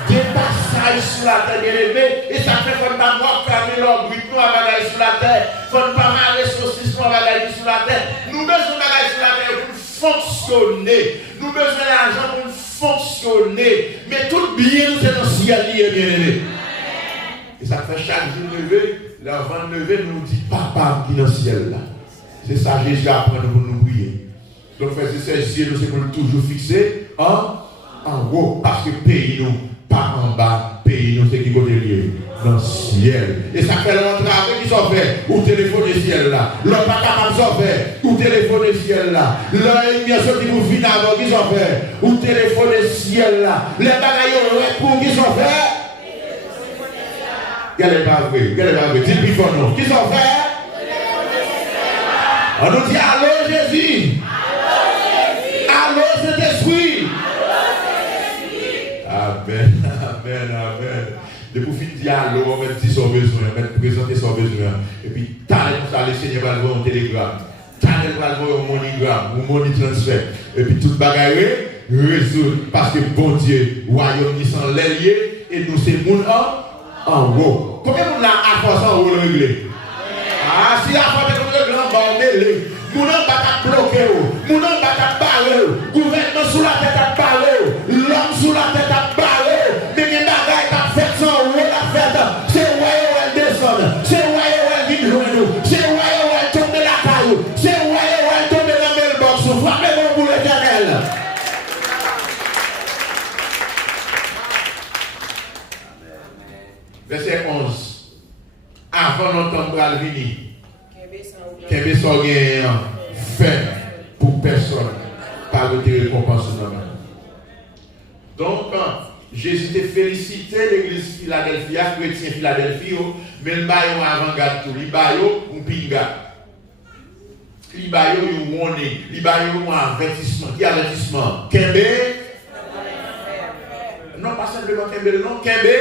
dépassage sur la terre, bien aimé. Et ça fait qu'on pas moi fermer leur bruit, nous à sur la terre. Qu'on pas mal ressources, nous à sur la terre. Nous besoin de sur la terre pour fonctionner. Nous besoin d'argent pour fonctionner. Mais tout bien, nous sommes dans le ciel, bien aimé. Et ça fait chaque jour lever, l'enfant lever nous dit papa qui est dans le ciel là. C'est ça Jésus apprend pour nous prier. Donc frères et sœurs, yeux nous c'est pour nous toujours fixer en haut. Parce que pays nous, pas en bas, pays nous c'est qui côté lié dans le ciel. Et ça fait l'entrée qui sont faits, ou téléphone du ciel là. L'homme pas capable de faire, ou téléphone du ciel là. L'homme bien sûr qui vous finit avant qui sont faits, ou téléphone du ciel là. Les bagailles pour qui sont faits. Quel est pas vrai? Dis le plus fort non. Qui sont faits? On nous dit allô Jésus. Allô Saint-Esprit. Amen. De pour finir dire allô, on va dire son besoin, on va présenter son besoin. Et puis, le Seigneur va le voir en télégramme. Va le voir en monigramme, ou monitransfert. Et puis, toute bagaille résout. Parce que bon Dieu, royaume qui sont liés, et nous, c'est moun en haut. Combien de monde a force en haut le régler? Ah, si la force est comme le grand bas, mêlé. Moun en bas à bloquer, moun en bas à barrer, gouvernement sous la tête à barrer, l'homme sous la tête à barrer, mais les bagailles qui fait son haut la fête, c'est ouais où elle descend, c'est ouais où elle vient jouer nous, c'est ouais où elle tombe de la caillou, c'est ouais où elle tombe de la mailbox, frappez-moi pour l'Éternel. Verset 11. Avant notre temps pour venir. Qu'est-ce que fait pour personne par le récompense normalement. Donc, Jésus te félicité l'église Philadelphia, chrétien Philadelphie, mais le baillot avant-garde tout, le baillot ou pinga. Le baillot ou warning, le baillot ou avertissement. Qui avertissement? Kembe? Non, pas simplement Kembe, non, Kembe?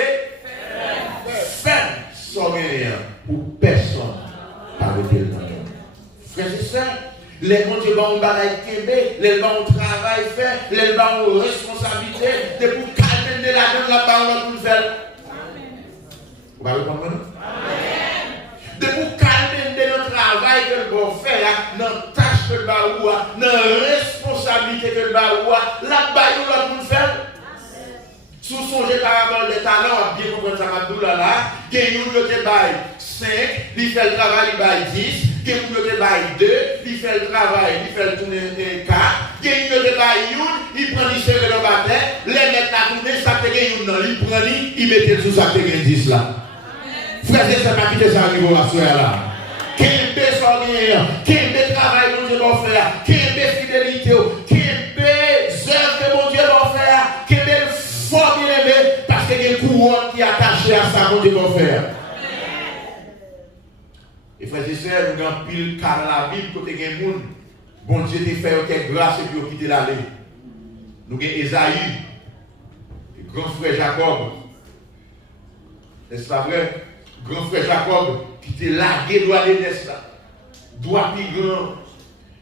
Fait sans rien pour personne par le téléphone. Frères et sœurs, les bons Dieu vont bagaille Kembe, les bons travail fait, les bons responsabilité, de pour calmer de la donne la parole pour le faire. Vous allez comprendre? De pour calmer de notre travail que le bon fait, notre tâche que le baoua, notre responsabilité que le baoua, la baillou là pour le faire. Sous songer par rapport des talents, bien comprendre ça m'a dit là, que nous le bail 5, il fait le travail, il bail 10, que nous le bail 2, il fait le travail, il fait le tourner 4, que nous le bail 1, il prend il serre le bâton, les mettre la tourner, ça te gagne non, il prend il met tout ça te gagne 10 là. Frère et sœur, pas quitter ça au niveau la soeur là. Quel bé sortir, quel bé travail mon Dieu va faire, quel bé fidélité, quel bé œuvre que mon Dieu va faire, quel bé fort bien aimé, parce qu'il y a une couronne qui est attachée à ça, mon Dieu va faire. Et frères et sœurs, nous avons pile car la Bible, côté des gens, bon Dieu t'a fait quelque grâce et puis il a quitté l'allée. Nous avons Esaïe, le grand frère Jacob. N'est-ce pas vrai? Grand frère Jacob qui t'a largué droit d'aînesse là. Droit plus grand.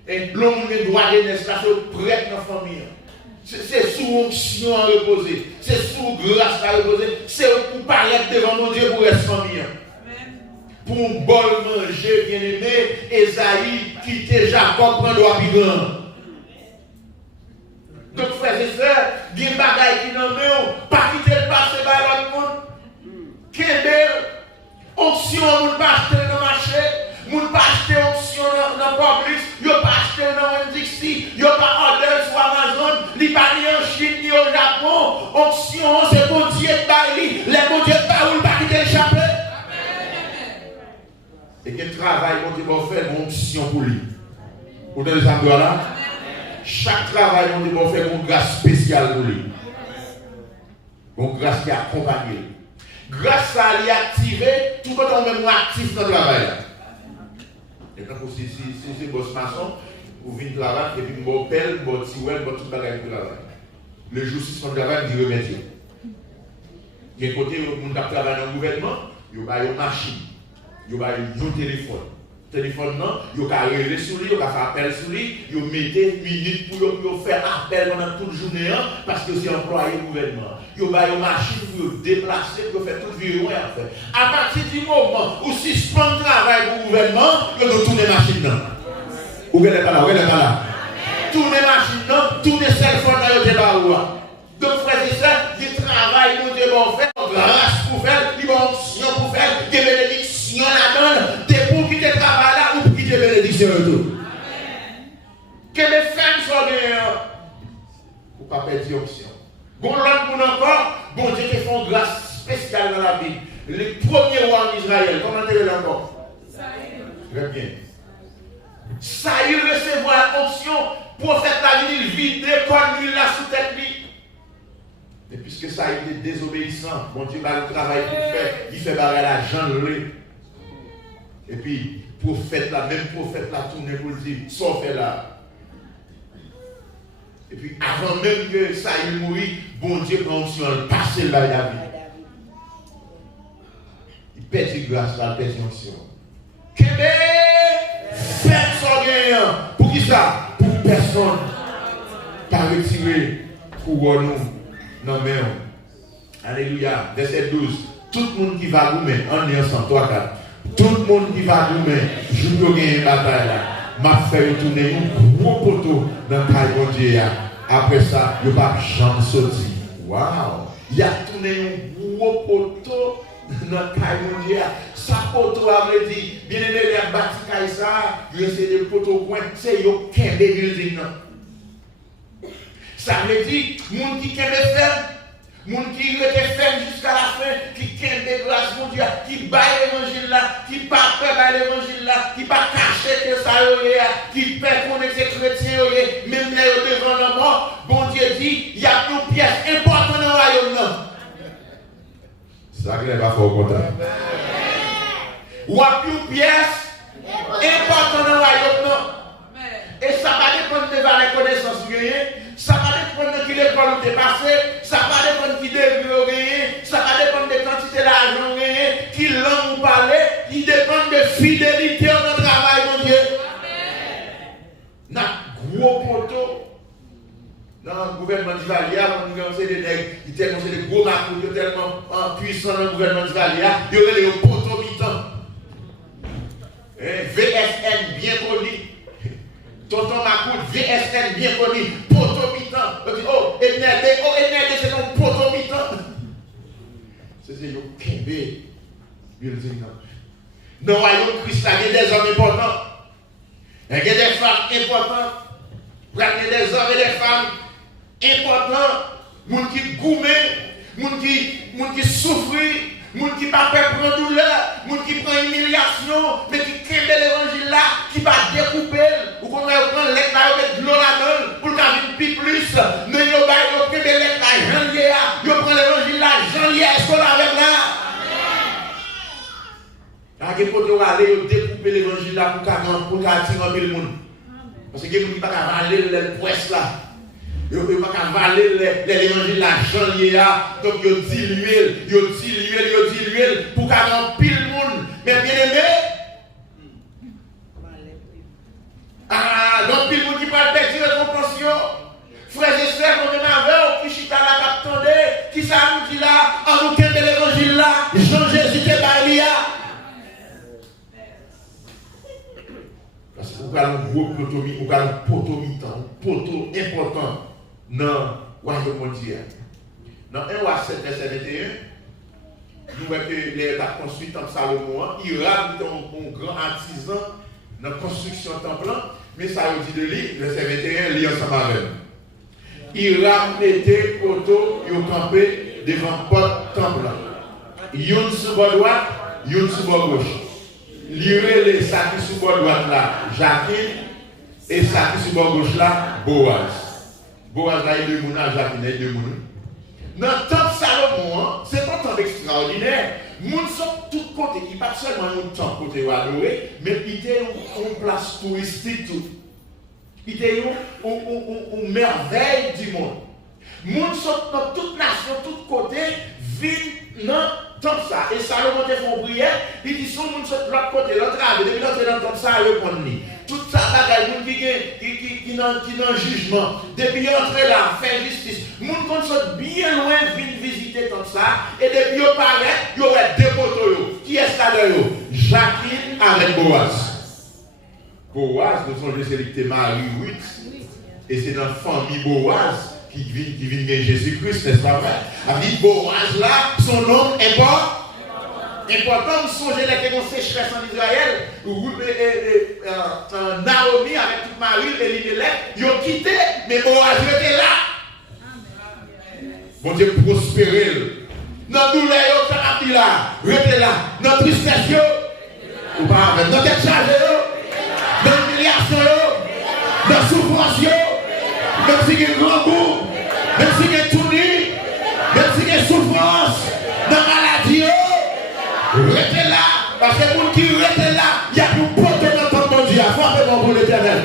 Et l'homme de droit d'aînesse là, c'est prêtre dans la famille. C'est sous onction à reposer. C'est sous grâce à reposer. C'est pour parler devant mon Dieu pour rester famille. Pour un bol manger, bien aimé, Esaïe quitte Jacob prend droit plus grand. Donc, frères et sœurs, il y a des bagailles qui n'ont pas quitté le passé par l'autre monde. Quelle belle onction, on ne peut pas acheter dans le marché, on ne peut pas acheter onction dans le Publix, on ne peut pas acheter dans Winn-Dixie, on ne peut pas order sur Amazon, ni pas ni en Chine, ni au Japon. Onction, c'est bon Dieu de Bali, les bons dieux de Bali, on ne peut pas quitter le chapelet. Et quel travail mon Dieu va faire, mon onction pour lui. Vous donnez ça là? Chaque travail mon Dieu va faire une grâce spéciale pour lui. Une grâce qui accompagne. Grâce à lui activer, tout le monde est actif dans le travail. Et quand si c'est boss maçon, vous venez travailler, et puis vous pelle, vous tirez, vous tout le bagage de travail. Le jour 6 de travail, vous remettez. Il y a un côté où vous travaillez dans le gouvernement, vous avez une machine. Vous avez un téléphone. Téléphone, non, vous avez relé sur lui, vous avez fait appel sur lui, vous mettez minutes pour faire appel pendant toute journée, parce que c'est employé du gouvernement. Vous avez une machine pour vous déplacer, pour faire tout le virou à faire. À partir du moment où suspend le travail pour le gouvernement, vous devez tourner la machine. Vous n'êtes pas là, vous n'êtes pas là. Tourner la machine, tourner le téléphone dans le débat. Donc, frères et sœurs, du travail, nous devons faire, grâce pour faire, du onction pour faire, des bénédictions là-dedans, des pour qui te travaillent là ou pour qui te bénédictions tout. Que les femmes soient bien, pour ne pas perdre l'onction. Bon, l'autre pour encore, bon Dieu te fait grâce spéciale dans la Bible. Le premier roi d'Israël, comment tu es encore? Très bien. Saïl recevoir l'onction, prophète la vie, il vide, comme il l'a sous tête. Et puisque ça a été désobéissant, mon Dieu va le travail qu'il fait, il fait barrer la genrerie. Et puis, prophète là, même prophète là, tourne pour le dire, sauf là. Et puis, avant même que ça ait mouru, bon Dieu prend sur le passé là, il a vu. Il pète une grâce là, il pète une onction. Personne gagnant. Pour qui ça? Pour personne. Pas retirer pour nous. Non, mais alléluia, verset 12. Tout le monde qui va goumer, on est ensemble, 3, 4. Tout le monde qui va goumer, je peux gagner une bataille là. M'a fait retourner un gros poteau dans le caille de Dieu. Après ça, il n'y a pas de jambe sortie. Waouh! Il a tourné un gros poteau dans le caille de Dieu. Ça poteau avait dit, bien aimé, il a bâti caille ça, il a essayé de poteau coin, c'est aucun building non. Ça veut dire, les gens qui aiment faire, Moun qui était ferme jusqu'à la fin, qui tient des grâces, mon Dieu, qui baille l'évangile là, qui pas peur baille l'évangile là, qui pas cacher que ça y est, qui perd qu'on est chrétien, même là devant la mort, bon Dieu dit, il y a une pièce importante dans le royaume. Ça qui n'est pas fort content. Ou a une pièce importante dans le royaume. Et ça va dépendre de la connaissance gagnées, ça va dépendre de qui l'école est passé, ça va dépendre de qui degré gagné, ça va dépendre de quantité d'argent gagné, qui langue vous parlez, qui dépend de fidélité dans notre travail, mon Dieu. Dans gros poteau, dans le gouvernement d'Ivalia, on a des nègres, qui tellement des gros macros, tellement puissants dans le gouvernement d'Ivalia, il y aurait les poteaux mi-temps. VSN bien connu. Tonton Macoud, VSN bien connu, potomitan. Oh, Enede, c'est un potomitan. C'est le Kembe building. Dans le royaume Christ, il y a des hommes importants. Il y a des femmes importantes. Il y a des hommes et des femmes importants. Moun qui goumé, moun qui souffre. Moun qui pas peur prendre douleur, moun qui prend humiliation, mais qui crée l'évangile là, qui va découper, ou qu'on va prendre l'être là, avec de l'eau là-dedans, pour qu'il y ait plus, mais il y a crée l'être là, janvier, il prend l'évangile là, janvier, est-ce qu'on l'a avec là? Quand il faut aller découper l'évangile là pour qu'il attirer le monde. Parce que il n'y a pas qu'à valer le presse là. Il n'y a pas qu'à valer l'évangile là, janvier, donc il dilue pour qu'il y ait pile de monde. Mais bien aimé, donc pile de monde qui parle de récompension. Frères et sœurs, on est avec, qui chita la captande, qui ça nous dit là, en nous de l'évangile là, Jean-Jésus te balia. Parce que vous avez un gros poteau important dans le royaume mondial. Dans 1 roi 7, verset 21, nous voyons que les construit le temple Salomon, il rate un grand artisan dans la construction du temple, mais ça veut dire de lui, verset 21, il y a ensemble avec. Il ramenait poteau, il campé devant le porte temple. Yon sous bord droite, yon sous bord gauche. Lire les sacs sous bord droite là, Jacqueline, et sacs sous bord gauche là, Boaz. Boaz là, il y a deux mounas, Jacqueline, il y a deux mounas. Dans le temple Salomon, c'est un temple extraordinaire. Les gens sont de tous côtés, il n'y a pas seulement un temple côté où adorer, mais il y a une place touristique tout. Il y a une merveille du monde. Les gens sont dans toute nation, de tous côtés, vivent dans le temple ça. Et Salomon te fait une prière, il dit son monde sont de l'autre côté, l'autre ave, depuis l'autre dans le temple ça, il répond. Tout ça, qui dans le jugement, depuis l'entrée là, faire justice. Les gens sont bien loin de visiter comme ça, et depuis qu'ils paraissent, il y aurait deux poteaux. Qui est ça d'ailleurs? Jacqueline avec Boaz. Boaz, nous sommes sélectés Marie 8, et c'est dans la famille Boaz qui vient Jésus-Christ, n'est-ce pas vrai? Avec Boaz là, son nom est pas important. Nous sommes les qui sécheresse en Israël, Naomi avec toute Marie et Elimelech, ils ont quitté, mais Boaz était là. Bon Dieu prospérer. Dans la douleur, ça a dit là, restez là. Dans la tristesse, ou pas avec. Dans cette charge, dans l'humiliation, dans la souffrance, même si il y a un grand goût, même si il y a tout nu, même si il y a souffrance, dans la maladie, restez là. Parce que pour qui reste là, il y a plus porter dans ton bon Dieu. Frappez-moi pour l'éternel.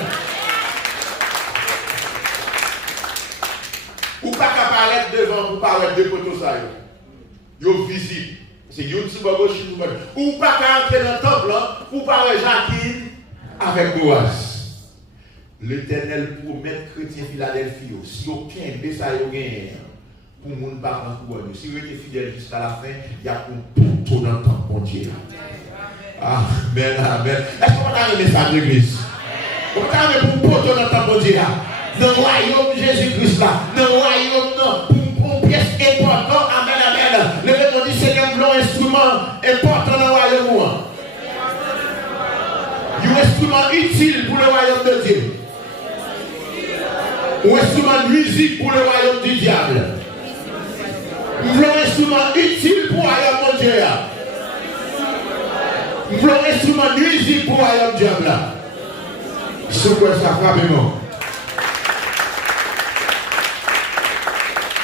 Ou pas qu'à paraître devant pour paraître de poteaux ça. Yo visible. C'est une sous gauche ou pas qu'à entrer dans le temple ou pas Jacqueline avec Boaz. L'Éternel promet chrétien Philadelphie si aucun de ça yo gagne pour moun pas prendre pour si vous êtes fidèle jusqu'à la fin, il y a un poteau dans le temple mon Dieu. Amen, amen. Est-ce qu'on va aimer ça l'église? On va aimer pour poteau dans le temple mon Dieu. Dans le royaume Jésus-Christ là, dans le royaume pour une pièce importante, amen, amen. Le Révérend dit c'est un instrument important dans le royaume. Un instrument utile pour le royaume de Dieu. Un instrument de musique pour le royaume du diable. instrument utile pour royaume mon Dieu. Nous un instrument nuisible pour royaume diable. C'est quoi ça, frappez-moi.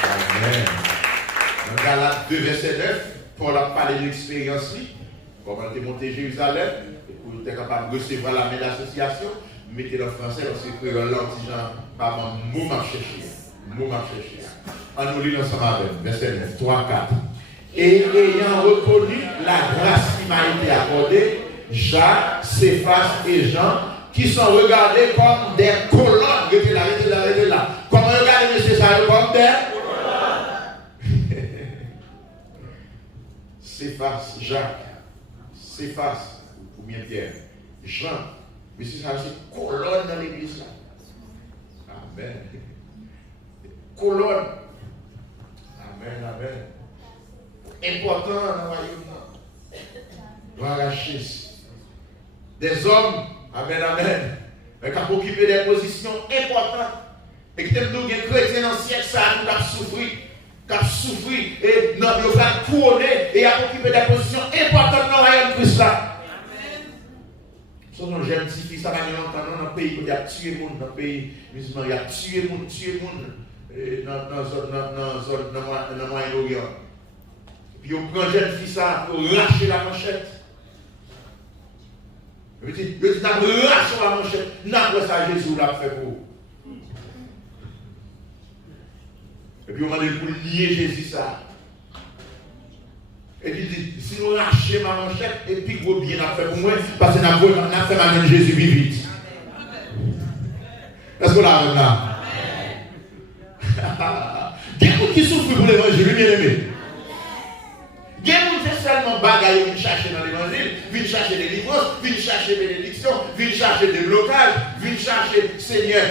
Amen. Dans Galates 2, verset 9, Paul a parlé de l'expérience. Comment tu es monté Jérusalem, pour être capable de recevoir la main d'association, mettez le français parce que l'antigen, pas mot m'a cherché. Mot m'a cherché. On nous lit ensemble avec, verset 9, 3, 4. Et ayant reconnu la grâce qui m'a été accordée, Jacques, Céphas et Jean, qui sont regardés comme des colonnes. Arrêtez là. Comment regarder M. Sarah comme des Céphas, Jacques, Céphas, ou bien Pierre, Jean. M. Sarah, c'est colonne dans l'église là. Amen. Colonne. Amen. Important dans le royaume. Gloire à Jésus. Des hommes, amen, qui ont occupé des positions importantes. Et qui ont des chrétiens dans le siècle, ça a souffert, et nous avons couronné et a occupé des positions importantes dans le royaume de Christ. Ce sont des jeunes filles, ça va longtemps dans le pays où il y a tué le monde, dans le pays musulman, il y a tué le monde dans le Moyen-Orient. Puis on prend jeune fille ça pour lâcher la manchette. Je dis, n'a pas lâché la manchette. N'a pas ça Jésus l'a fait pour. Et puis on m'a dit pour lier Jésus ça. Et il dit, si nous lâchons ma manchette, et puis gros bien a fait pour moi, parce que n'a fait ma main Jésus vite. Est-ce qu'on l'a là? Il y a des gens qui souffrent pour l'évangile, bien aimé. Il y a des gens seulement bagaille, viennent chercher dans l'évangile, viennent chercher des livres, viennent chercher bénédiction, viennent chercher des blocages, viennent chercher Seigneur,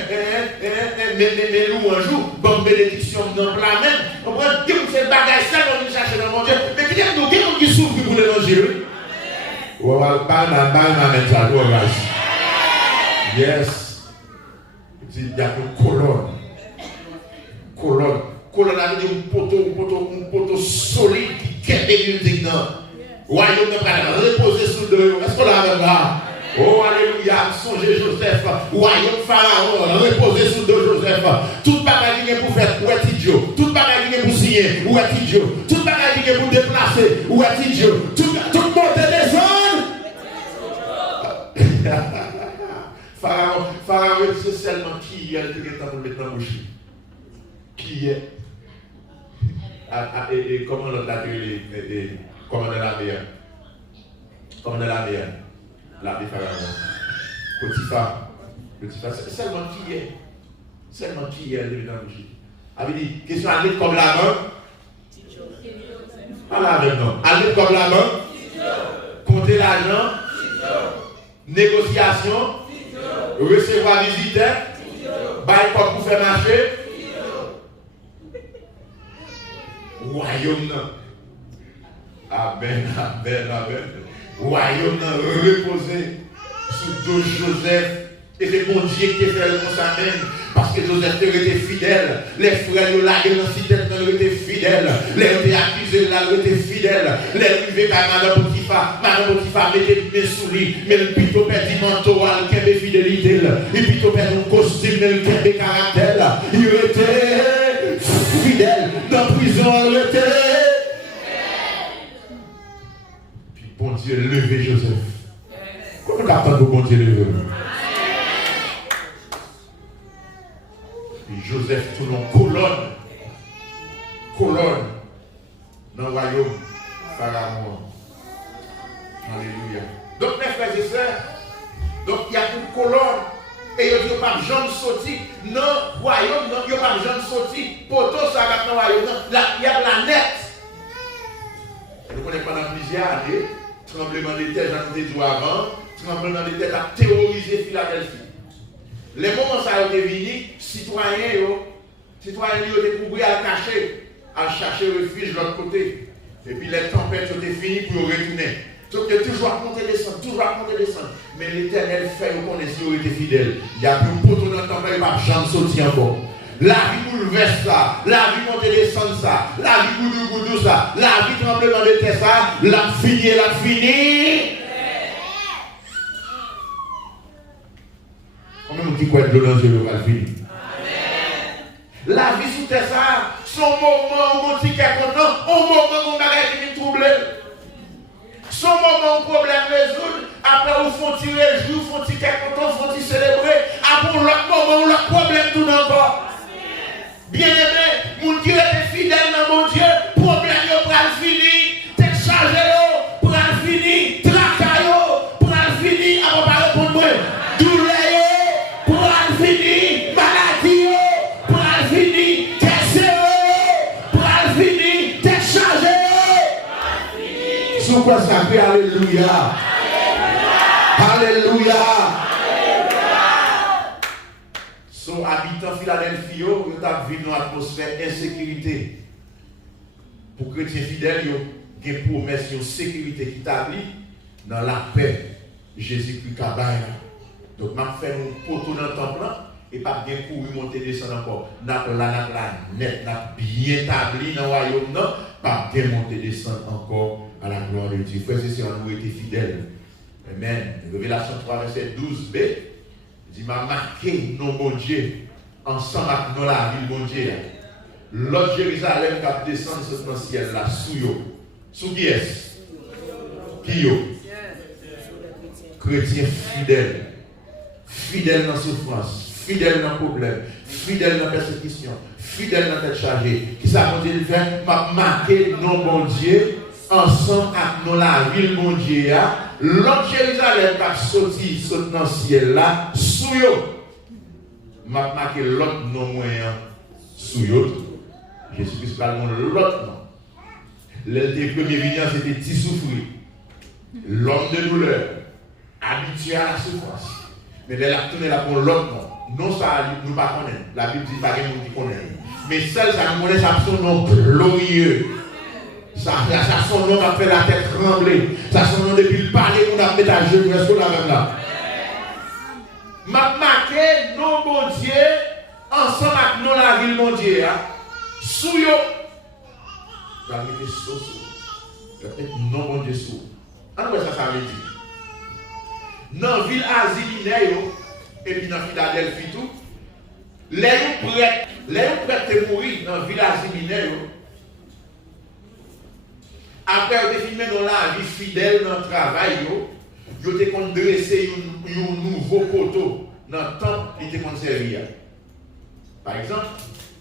mais louange, bonne bénédiction dans la même. Vous comprenez? Il y a des gens bagaille seulement viennent chercher dans mon Dieu. Mais il y a des gens qui souffrent pour l'évangile. Yes. Il y a une colonne. Colonne avec un poteau solide qui est des royaume ne va reposer sous deux. Est-ce qu'on l'a là? Oh, alléluia, songez Joseph, royaume Pharaon, reposer sous deux Joseph. Toute bagaille qui est pour faire, où est idiot? Toute bagaille qui est pour signer, où est idiot? Toute bagaille qui est pour déplacer, où est idiot? Tout le monde est des Pharaon, c'est seulement qui est le temps pour mettre dans la bouche. Qui est? Et comment on l'a appelé? Comment on l'a appelé? Comment on l'a appelé? L'abbé Pharaon. Potiphar, c'est seulement qui est? Seulement qui est le dans la bouche. Avait dit, question à l'aide comme la main? Pas la même non. À l'aide comme la main? Compter l'argent? Négociation? Recevoir visiteur? Bail pour faire marcher? Royaume non. Amen. Royaume non reposé sous deux Joseph. Et c'est mon Dieu qui fait le comme ça même. Parce que Joseph était fidèle. Les frères de la guerre dans cité étaient fidèles. Les étaient accusés là, étaient fidèles. Les arrivés à Madame Potiphar mettait mes souris. Mais le plutôt perdit manteau, qui avait fidélité. Et plutôt perdit un costume, mais le avait caractère. Il était fidèle. Dans la prison, il était. Puis bon Dieu, levez Joseph. Comment on attend que bon Dieu lever? Joseph, tout le monde, colonne, dans le royaume Pharaon. Alléluia. Donc, mes frères et sœurs, donc il y a une colonne, et il n'y a pas de gens sortis, non, royaume, non, il n'y a pas de gens sortis, poteau, ça va dans le royaume, il y a la nette. Nous connaissons pendant plusieurs années, tremblement de terre, j'en ai dit avant, tremblement de terre a terrorisé Philadelphie. Les moments ça a été venu, citoyens étaient couverts à cacher, à chercher refuge de l'autre côté. Et puis les tempêtes étaient finies pour retourner. Donc il y a toujours à monter descendre. Mais l'Éternel fait qu'on est sûr était fidèle. Il y a plus de poteau dans le tempête, il n'y a pas de gens sortir encore. La vie bouleverse ça. La vie monte et descend ça. La vie goudou ça. La vie tremblement de terre ça. La fini. Combien de qui croient que l'eau dans le va finir? La vie sous terre ça. Son moment où on dit qu'il y a content. Au moment où on a été troublé. Son moment où problème résoudre, après vous font tirer le jour, font tirer content, font célébrer, après l'autre moment où le problème tout encore. Bien aimé, mon qui était fidèle dans mon Dieu, problème yo pour le fini, t'es chargé yo pour le fini, tracas yo pour le fini, avant pas répondre moi, douleur yo pour le fini, maladie yo pour le fini, t'es yo pour le fini, t'es chargé yo. Sous quoi ça fait alléluia. Alléluia. Son habitant Philadelphie, ils ont vécu une atmosphère d'insécurité. Pour les chrétiens fidèles, ils ont une promesse de sécurité qui établie dans la paix. Jésus-Christ Kabaïna. Donc, je vais faire un poteau dans le temple et pas bien courir, monter, descendre encore. N'a net, n'a bien établi dans le royaume, pas bien monter, descendre encore à la gloire de Dieu. Frères et sœurs, nous été fidèles. Amen. Révélation 3, verset 12b. Il dit, m'a marqué nos bon Dieu ensemble avec nous la ville bon Dieu. L'autre Jérusalem qui a descendu dans le ciel là, sous yo. Sous qui est-ce? Qui yo? Chrétien fidèle. Fidèle dans la souffrance. Fidèle dans le problème. Fidèle dans la persécution. Fidèle dans la tête chargée. Qui ça continue de faire? M'a marqué nos bon Dieu ensemble avec nous la ville bon Dieu. L'autre Jérusalem qui a sorti dans le ciel là, sous yo. M'a marqué l'autre non moyen sous yo. Jésus-Christ parle de l'autre nom. Le premier vignan c'était Tissoufri. L'homme de douleur, habitué à la souffrance. Mais elle a tourné là pour l'autre nom. Non, ça, nous ne connaissons pas. La Bible dit pas que nous ne connaissons. Mais celle, ça nous connaît, ça son nom glorieux. Ça son nom a fait la tête trembler. Ça son nom depuis le palais, on a mis à genoux sur la même là. M'a marqué nos bon Dieu ensemble avec nous la ville mon Dieu. Sous yo. Ça veut dire sous. Peut-être non bon Dieu sous. En quoi ça veut dire? Dans la ville Asie Mineiro et puis dans la Philadelphie tout, les prêts de mourir dans la ville Asie Mineiro. Après, vous avez filmé dans la vie fidèle dans le travail, vous avez dressé un nouveau poteau dans le temps qui était conservé. Par exemple,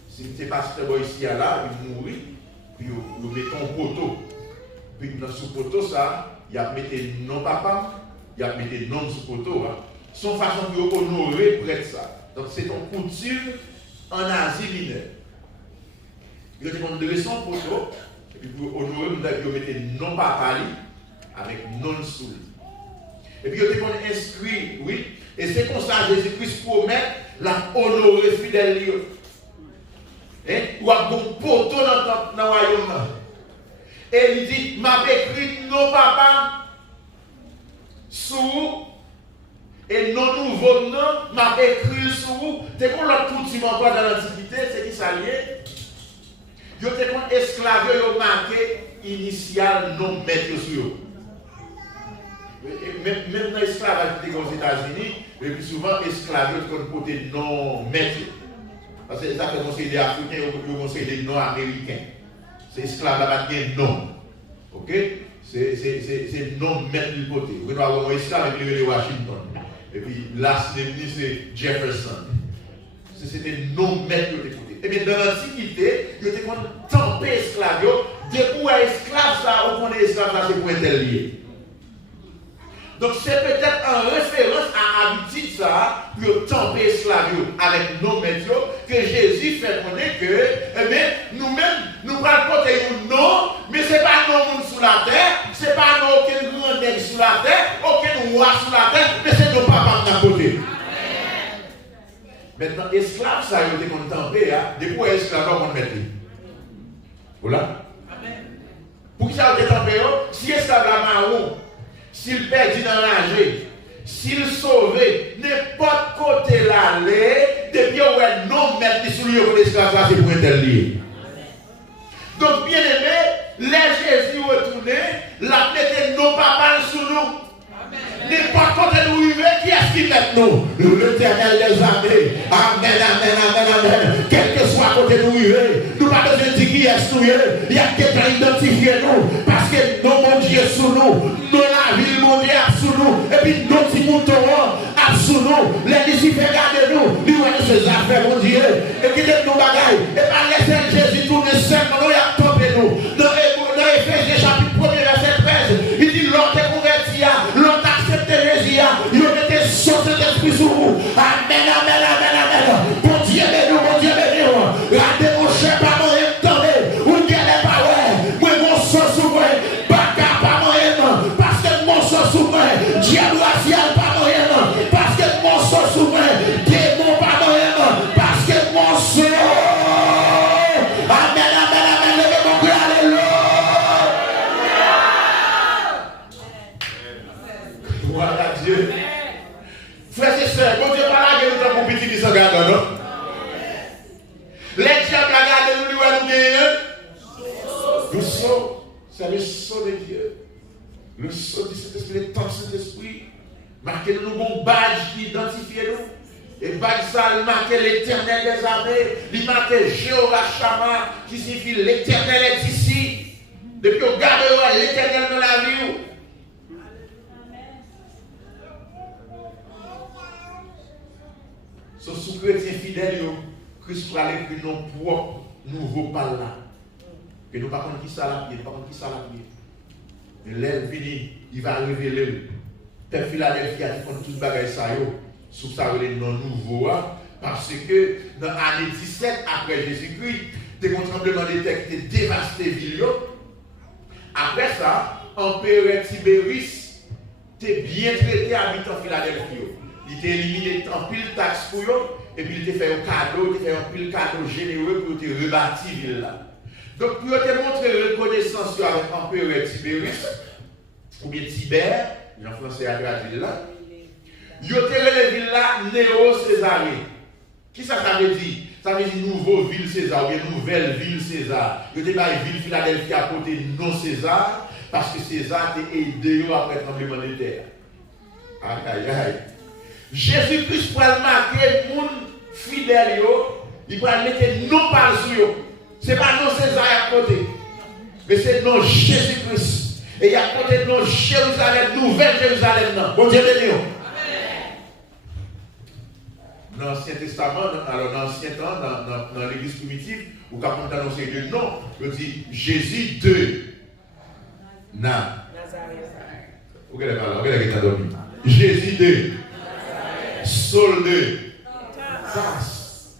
si vous êtes pasteur ici là, vous mourrez, puis vous mettez un poteau. Puis dans ce poteau, ça, il y a mis non papa, il y a mis non sous poteau. Son façon de honorer près de ça. Donc c'est une coutume en Asie mineure. Vous avez dressé un poteau. Et puis pour honorer, vous mettez non papa avec non sous. Et puis vous avez inscrit, oui, et c'est comme ça Jésus-Christ promet la honorer fidèle. Ou a bon poteau dans le royaume. Et il dit, m'a écrit non papa sous et non nouveau nom, m'a écrit sous. C'est comme l'autre coutume encore dans l'Antiquité, c'est qui s'allie. Yo te kon esclave yo marqué initial non mettre sur yo. Même dans l'esclavage aux États-Unis, le plus souvent esclave yo te kon porter non mettre. Parce que ça fait conseil des Africains ou conseil des non américains. C'est esclave là pas non. OK? C'est non mettre du côté. Vous doit avoir un esclave et puis Washington. Et puis là c'est Jefferson. C'était non mettre de côté. Et bien dans l'Antiquité, il était comme temper esclave. Depuis un esclave, ça, on connaît esclave, ça, c'est pour être lié. Donc c'est peut-être en référence à l'habitude, ça, pour temper esclave avec nos médias, que Jésus fait connaître que, eh bien, nous-mêmes, nous prenons côté un nom, mais ce n'est pas un monde sous la terre, ce n'est pas aucun grand nègre sous la terre, aucun roi sous la terre, mais c'est nos papas de côté. Maintenant, esclave, ça a été contemplé, depuis esclave, on met. Voilà. Pour qui ça a été contemplé? Si esclave la marron, s'il perdit dans l'âge, s'il sauvait, n'importe côté l'aller, depuis où est non mettre sur lui pour l'esclave, ça c'est pour un tel lié. Donc, bien aimé, les Jésus retournés, la mettait nos papas sous nous. N'importe quand nous vivons, qui est-ce qui met nous? L'Éternel des armées. Amen, amen, amen, amen. Quel que soit côté nous vivons, nous n'avons pas besoin de dire qui est nous. Il y a quelqu'un qui identifie nous. Parce que nos mon Dieu sous nous. Nous la ville mondiale sous nous. Et puis nos petits moutons sous nous. Les disciples regardent nous. Nous voyons ces affaires, mon Dieu. Et qui nous bagaille. Et par laisser Jésus tourner seul, nous a tombé nous. Dans Éphésiens chapitre 1 verset 13, il dit l'autre est converti, l'autre accepte l'hérésie, il mettait son Saint-Esprit sur vous. Amen, amen, amen, amen. Bon Dieu béni, bon Dieu béni. Regardez mon cher, pas moyen de tomber. Ou qu'elle est pas ouais. Moi, mon sang sous moi. Baka pas moyen. Parce que mon sang sous moi. Diable racial pas moyen. Parce que mon sang sous moi. Démon pas moyen. Parce que mon sang. Amen, amen, amen. Levez mon cœur, alléluia. Gloire à Dieu. Frères et sœurs, bon Dieu, pas la gueule de ton petit qui s'en garde, non? Les diables la gardent, nous nous gagnons. Le sceau, c'est le sceau de Dieu. Le sceau du Saint-Esprit, le temps du Saint-Esprit. Marquez nous bon badge qui identifie nous. Et badge ça, il marque l'Éternel des armées. Il marque Jéhovah Shammah, qui signifie l'Éternel est ici. Depuis qu'on garde l'Éternel dans la vie. Ce sous-chrétien fidèle, Christ va aller écrire nos propres nouveaux pas là. Et nous ne savons pas qui ça la pied, nous ne savons pas qui ça la pied. Mais l'aile fini, il va révéler. Tel Philadelphie a dit qu'on tout bagaille ça, sous ça, les noms nouveaux, parce que dans l'année 17 après Jésus-Christ, des tremblements de terre qui étaient dévastés ville. Après ça, l'empereur Tibérius était bien traité habitant Philadelphie. Il t'a éliminé en pile taxe pour eux, et puis il t'a fait un cadeau, il t'a fait un pile cadeau généreux pour te rebâtir ville là. Donc pour te montrer reconnaissance avec l'empereur Tibérius, ou bien Tibère, en français à traduire là, il a la ville là Néo-Césarée. Qui ça veut dire? Ça veut dire nouveau ville César, ou bien nouvelle ville César. Il y a une ville Philadelphie à côté non César, parce que César t'a aidé après le tremblement de terre. Aïe, aïe, aïe. Jésus-Christ pour le marquer, les gens fidèles, il va mettre non par sur. Ce n'est pas non César à côté, mais c'est non Jésus-Christ. Et il y a côté non Jérusalem, nouvelle Jérusalem. Bon Dieu béni. Dans l'Ancien Testament, alors dans l'Ancien temps, dans l'Église primitive, où quand on annonce le nom, on dit Jésus de Nazareth. Regardez, Jésus de Saul de Tarse.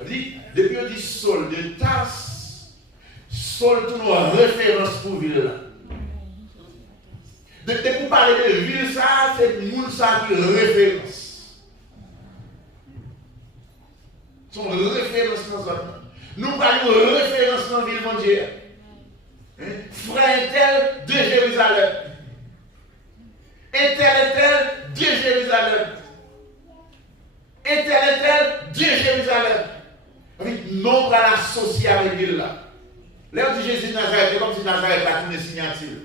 Depuis on dit Saul de Tarse, Saul tout une référence pour ville là. Depuis pour parler de ville, ça, c'est le monde ça qui référence. Son référence dans ça. Nous parlons de référence dans la ville mondiale. Frère tel de Jérusalem. Et tel de Jérusalem. Et tel de Jérusalem. Avec nombre à l'associer avec ville là. Là, on dit Jésus de Nazareth, c'est comme si Nazareth a une signature.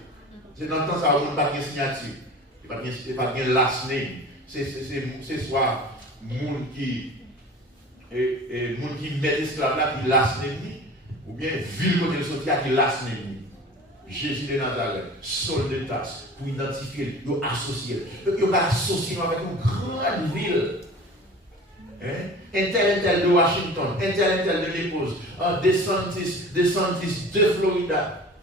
C'est dans le temps, ça n'a pas de signature. Il n'y a pas de last name. C'est soit monde qui met esclave là qui last name, ou bien ville côté de sortir qui last name. Jésus de Nazareth, Saul de Tarse, pour identifier, pour associer. Donc, il y a associé avec une grande ville. Un tel de Washington, un tel de l'épouse, DeSantis de Florida.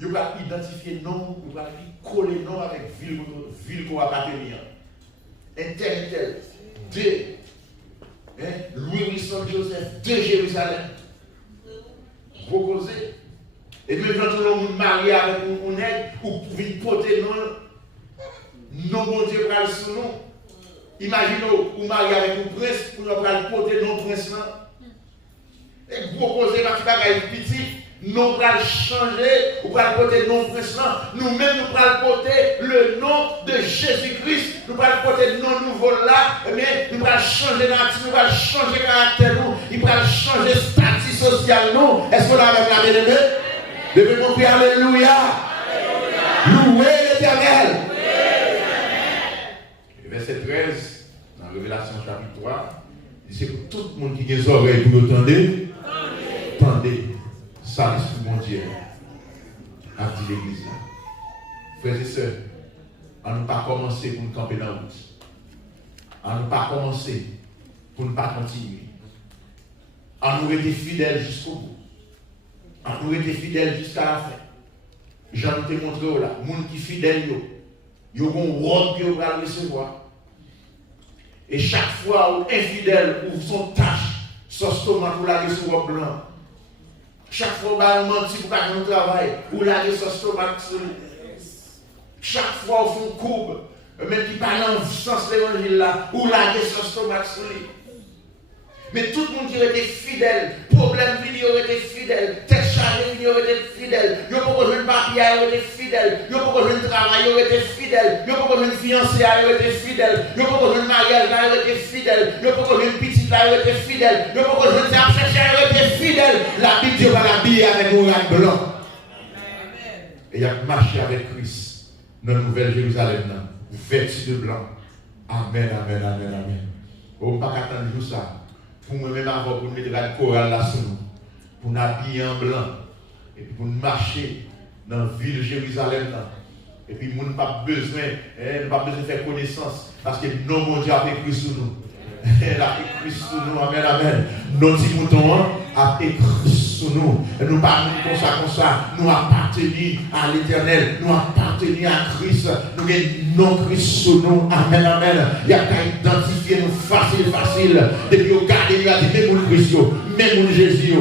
Il va identifier non, il va coller non avec ville qu'on va appartenir. Un tel de Louis Wilson Joseph de Jérusalem. Vous causez. Et même quand tout le monde marié avec un aide, ou pour venir porter non bon Dieu pral sous nous. Imaginez vous mariez avec un prince pour nous porter non prince là. Et vous causez quand tu vas petit. Nous allons changer, nous allons porter non prince là. Nous-mêmes nous allons porter le le nom de Jésus-Christ, nous allons porter le nom nouveau là, mais nous allons changer nature, nous allons changer caractère, nous allons changer statut social. Nous, est-ce qu'on a même la bien-aimée? Devez-nous crier Alléluia. Louez l'Éternel. Verset 13, dans Révélation chapitre 3, il dit c'est pour tout le monde qui a des oreilles pour nous tendre. Tendez. Ça, c'est pour mon Dieu. A dit l'église là. Frères et sœurs, on ne pas commencer pour nous camper dans la route. On ne pas commencer pour ne pas continuer. On nous été fidèles jusqu'au bout. On nous été fidèles jusqu'à la fin. J'en ai montré là, les gens qui sont fidèles, ils ont un rôle qui va recevoir. Et chaque fois où infidèle ou son tâche, son stomac pour la recevoir blanc. Chaque fois où on menti pour faire un travail, ou la son stomac sur lui. Chaque fois où on fait courbe, même qui parle en sens l'évangile là, ou la son stomac sur lui. Mais tout le monde qui aurait été fidèle, problème vini aurait été fidèle, texte chargé vini aurait été fidèle, il n'y a pas besoin de papier aurait été fidèle, il n'y a pas besoin de travail aurait été fidèle, il n'y a pas besoin de fiancé aurait été fidèle, il n'y a pas besoin de mariage aurait été fidèle, il n'y a pas besoin de petite aurait été fidèle, il n'y a pas besoin de chercher aurait été fidèle. La Bible Dieu va l'habiller avec un ouragan blanc. Et il a marché avec Christ dans la Nouvelle Jérusalem, vêtu de blanc. Amen, amen, amen, amen. On ne peut pas attendre tout ça. Pour moi-même avant, pour mettre la chorale là sur nous, pour nous habiller en blanc, et puis pour nous marcher dans la ville de Jérusalem là. Et puis nous n'avons pas besoin de faire connaissance, parce que nos mon Dieu a écrit sur nous. Il a écrit sur nous, amen, amen. Nos petits moutons a écrit sur nous. Et nous parlons comme ça, nous appartenons à l'Éternel, nous appartenons à Christ, nous avons non Christ sur nous, amen, amen. Il y a qu'à identifier nous facile. Depuis au garde, il a dit, même mon Christ, même mon Jésus,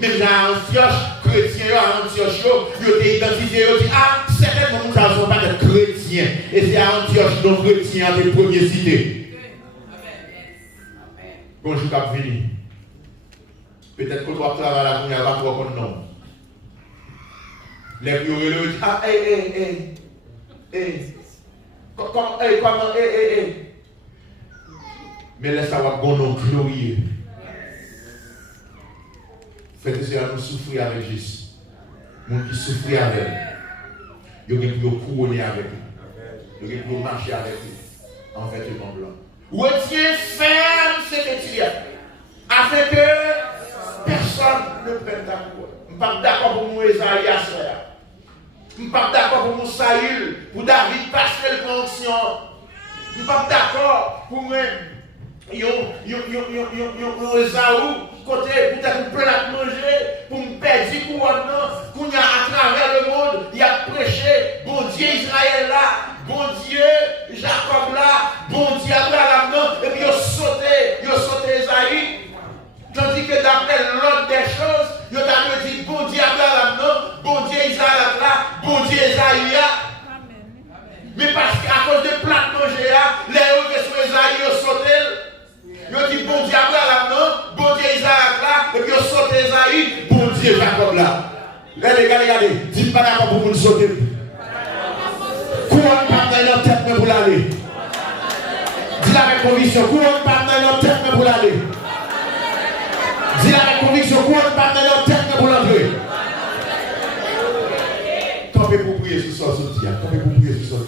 même dans Antioche, chrétien à Antioche, il a identifié, il a dit, ah, certainement nous ne sommes pas des chrétiens. Et c'est à Antioche, nos chrétiens, les premiers cités. Bonjour, cap venu. Peut-être que toi, travailler là, il y a pas trop de nom. Les plus heureux disent, ah, comment, Mais laisse avoir bon nom glorieux. Faites ça, nous souffrir avec Jésus. Les gens qui souffrent avec lui. Ils ont couronné avec lui. Ils ont marché avec lui. En fait, ils sont blancs. Retiens ferme ces métiers, afin que personne ne prenne ta couronne. Je ne suis pas d'accord pour mon Esaïe à ça. Je ne suis pas d'accord pour mon Saül, pour David passer le fonction. Je ne suis pas d'accord pour moi. Esaü, côté peut-être pour la manger, pour me perdre du couronne, qu'on a à travers le monde, il a prêché, bon Dieu Israël là. Bon Dieu, Jacob là, bon Dieu Abraham là, et puis il a sauté Esaïe. Tandis que d'après l'ordre des choses, il a dit bon Dieu Abraham là, bon Dieu Israël là, bon Dieu Esaïe là. Mais parce qu'à cause de plate manger là, les hauts sur Esaïe, ils ont sauté. Il a dit bon Dieu Abraham là, bon Dieu Israël là, et puis il a sauté Esaïe, bon Dieu Jacob là. Regardez, dites pas d'accord pour vous sauter. Couronne pas dans notre tête, mais pour l'aller. Dis-le avec conviction. Couronne pas dans notre tête, mais pour l'aller. Dis-le avec conviction. Couronne pas dans notre tête, mais pour l'entrer. Campez pour prier sur ça, Campez pour prier sur ça.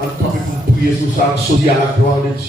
Campez pour prier sur ça, sauter à la gloire de Dieu.